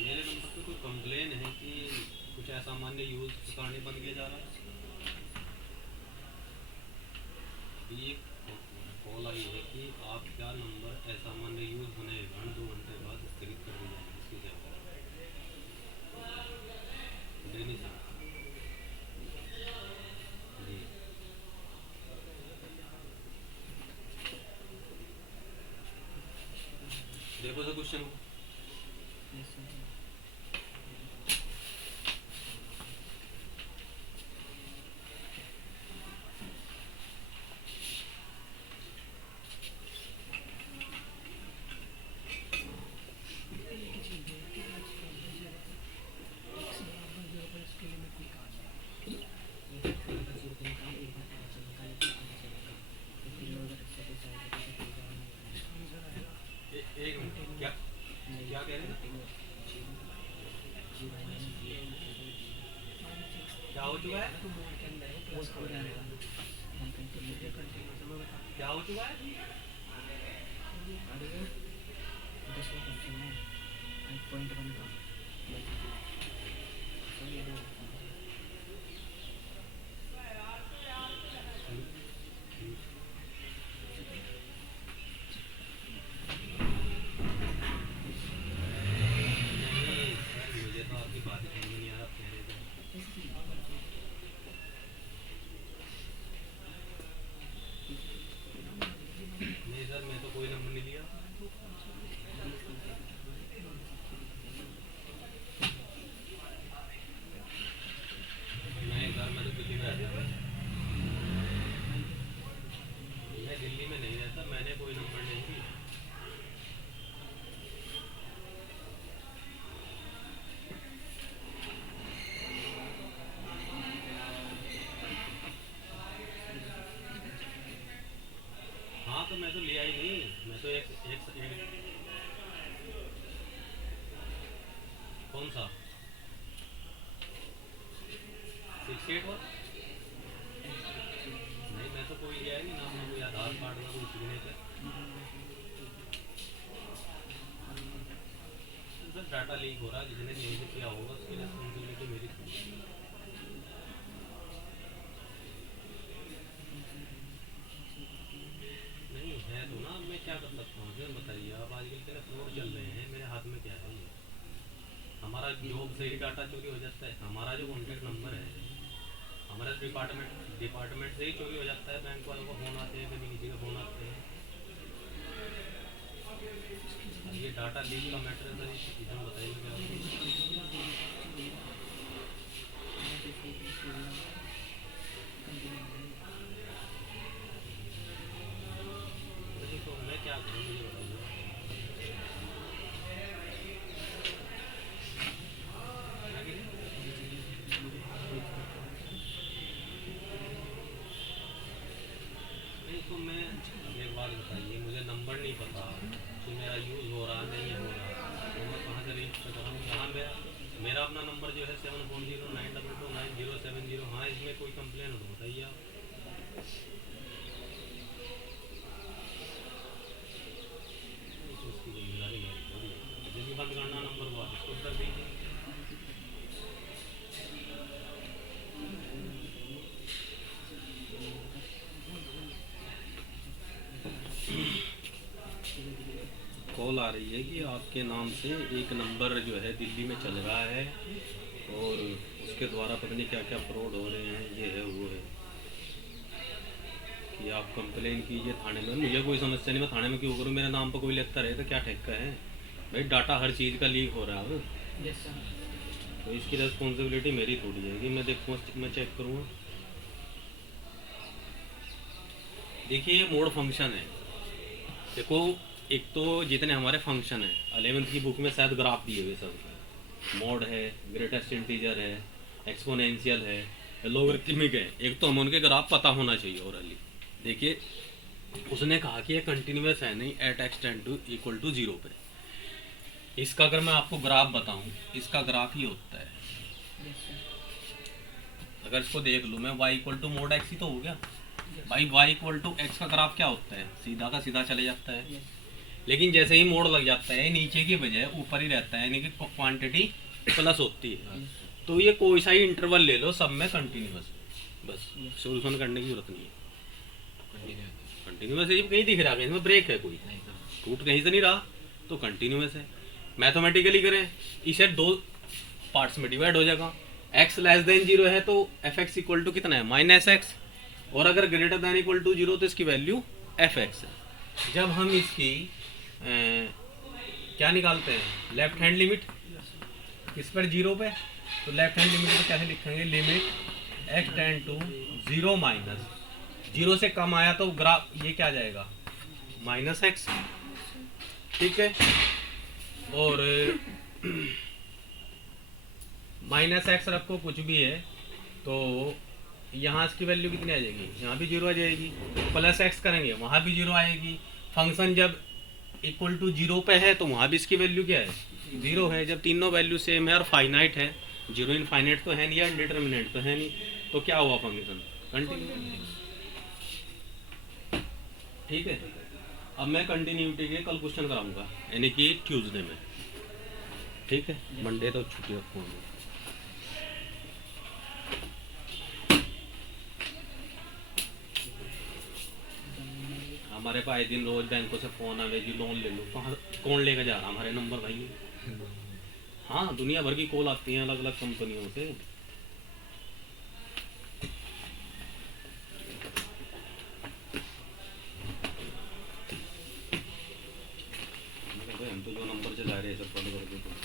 मेरे नंबर पे कोई कंप्लेन है कि कुछ असामान्य यूज करने बंद किया जा रहा है। ये कॉल आई है कि आपका नंबर असामान्य यूज होने के कारण 2 घंटे बाद स्थगित कर दिया जाएगा। इसकी क्या डेनी सर जी, देखो सर क्वेश्चन को। Yes sir. चुका है? क्या हो चुका है? मुझे तो आपकी बात समझ नहीं आ रहा, आप कह रहे थे। नहीं सर, मैं तो कोई नंबर नहीं लिया। नहीं सर, मैं तो दिल्ली में रहता हूँ। मैं दिल्ली में नहीं रहता, मैंने कोई नंबर नहीं लिया। हाँ तो मैं तो लिया ही नहीं, मैं तो एक कौन सा 68 नहीं, मैं तो कोई लिया ही नहीं, ना अपना कोई आधार कार्ड ना कोई सिग्नेचर। सर डाटा लीक हो रहा है, जिसने यहीं से किया होगा उसकी रिस्पॉन्सिबिलिटी मेरी थी। नहीं है तो ना, मैं क्या कर सकता हूँ सर बताइए आप। आजकल के फ्रॉड चल रहे हैं, मेरे हाथ में क्या है ये? हमारा जॉब से ही डाटा चोरी हो जाता है, हमारा जो कॉन्टैक्ट नंबर है हमारा डिपार्टमेंट से ही चोरी हो जाता है। बैंक वालों को फ़ोन आते हैं, कभी किसी का फ़ोन आते हैं। अब ये डाटा लीक का मैटर है सर, इसमें बताइए क्या होगा? तो मैं क्या करूँ, मुझे बताइए। नहीं तो मैं एक बात बताइए, मुझे नंबर नहीं पता कि मेरा यूज़ हो रहा नहीं हो रहा, तो मैं कहाँ से रीच कराऊँ? कहाँ मेरा अपना नंबर जो है 7409229070। हाँ, इसमें कोई कंप्लेन हो तो बताइए आप। उसकी जिम्मेदारी मेरी थोड़ी है, मुझे भी बंद करना नंबर हुआ इसको कर दीजिए। कॉल आ रही है कि आपके नाम से एक नंबर जो है दिल्ली में चल रहा है और उसके द्वारा पता नहीं क्या क्या फ्रॉड हो रहे हैं, ये है वो है, कि आप कंप्लेन कीजिए थाने में। मुझे कोई समस्या नहीं, मैं थाने में क्यों करूँ? मेरे नाम पर कोई लिखता रहे तो क्या ठेका है भाई? डाटा हर चीज़ का लीक हो रहा है अब, तो इसकी रिस्पॉन्सिबिलिटी मेरी थोड़ी है कि मैं देखूँ, मैं चेक करूँगा। देखिए ये मोड फंक्शन है, देखो एक तो जितने हमारे फंक्शन है 11th की बुक में शायद ग्राफ दिए हुए सब, मोड है, ग्रेटेस्ट इंटीजर है, एक्सपोनेंशियल है, लॉगरिथमिक है। एक तो हम उनके ग्राफ पता होना चाहिए ओरली। देखिए उसने कहा कि ये कंटिन्यूस है नहीं at x tend to equal to 0 पे। इसका अगर मैं आपको ग्राफ बताऊं, इसका ग्राफ ही होता है, अगर इसको देख लूँ मैं, y equal to mod X ही तो हो गया भाई। y इक्वल टू एक्स का ग्राफ क्या होता है? सीधा का सीधा चले जाता है। लेकिन जैसे ही मोड लग जाता है नीचे की बजाय ऊपर ही रहता है, यानी कि क्वांटिटी प्लस होती है। तो ये कोई सा ही इंटरवल ले लो, सब में कंटिन्यूस, बस सोल्यूशन करने की जरूरत नहीं है। कंटिन्यूस है, कहीं दिख रहा है इसमें ब्रेक है, कोई टूट कहीं से नहीं रहा, तो कंटिन्यूस है। मैथमेटिकली करें इसे 2 पार्ट्स में डिवाइड हो जाएगा। x लेस देन 0 है तो fx इक्वल टू कितना है? -x, और अगर ग्रेटर देन इक्वल टू 0 तो इसकी वैल्यू fx है। जब हम इसकी क्या निकालते हैं, लेफ्ट हैंड लिमिट किस पर? 0 पे, तो लेफ्ट हैंड लिमिट को कैसे लिखेंगे? Limit x tend to 0 minus 0 से कम आया तो ग्राफ ये क्या आ जाएगा? -x, ठीक है। और -x रखो कुछ भी है तो यहाँ इसकी वैल्यू कितनी आ जाएगी? यहाँ भी 0 आ जाएगी। प्लस x करेंगे वहाँ भी 0 आएगी। फंक्शन जब इक्वल टू 0 पे है तो वहाँ भी इसकी वैल्यू क्या है? 0 है। जब तीनों वैल्यू सेम है और फाइनाइट है जीरो इनफाइनाइट तो है नहीं या इनडिटर्मिनेट तो है नहीं, तो क्या हुआ फंक्शन कंटिन्यू। ठीक है, अब मैं कंटिन्यूटी के कल क्वेश्चन कराऊंगा, यानी कि ट्यूसडे में। ठीक है, मंडे तो छुट्टी रखूँगा। हमारे पास दिन रोज बैंकों से फोन आवे जी लोन ले लो, कहाँ कौन लेकर जा रहा हमारे नंबर भाई। हाँ, दुनिया भर की कॉल आती हैं अलग अलग कंपनियों से। हम तो जो नंबर चला रहे हैं सब बंद कर देते हैं।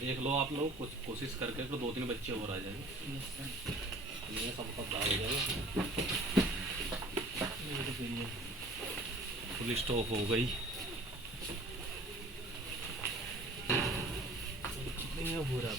देख लो आप लोग, कुछ कोशिश करके तो 2-3 बच्चे और आ जाएंगे, यस सर। मेरा सबका बड़ा हो जाएगा। फुल स्टॉप हो गई। ये हो रहा है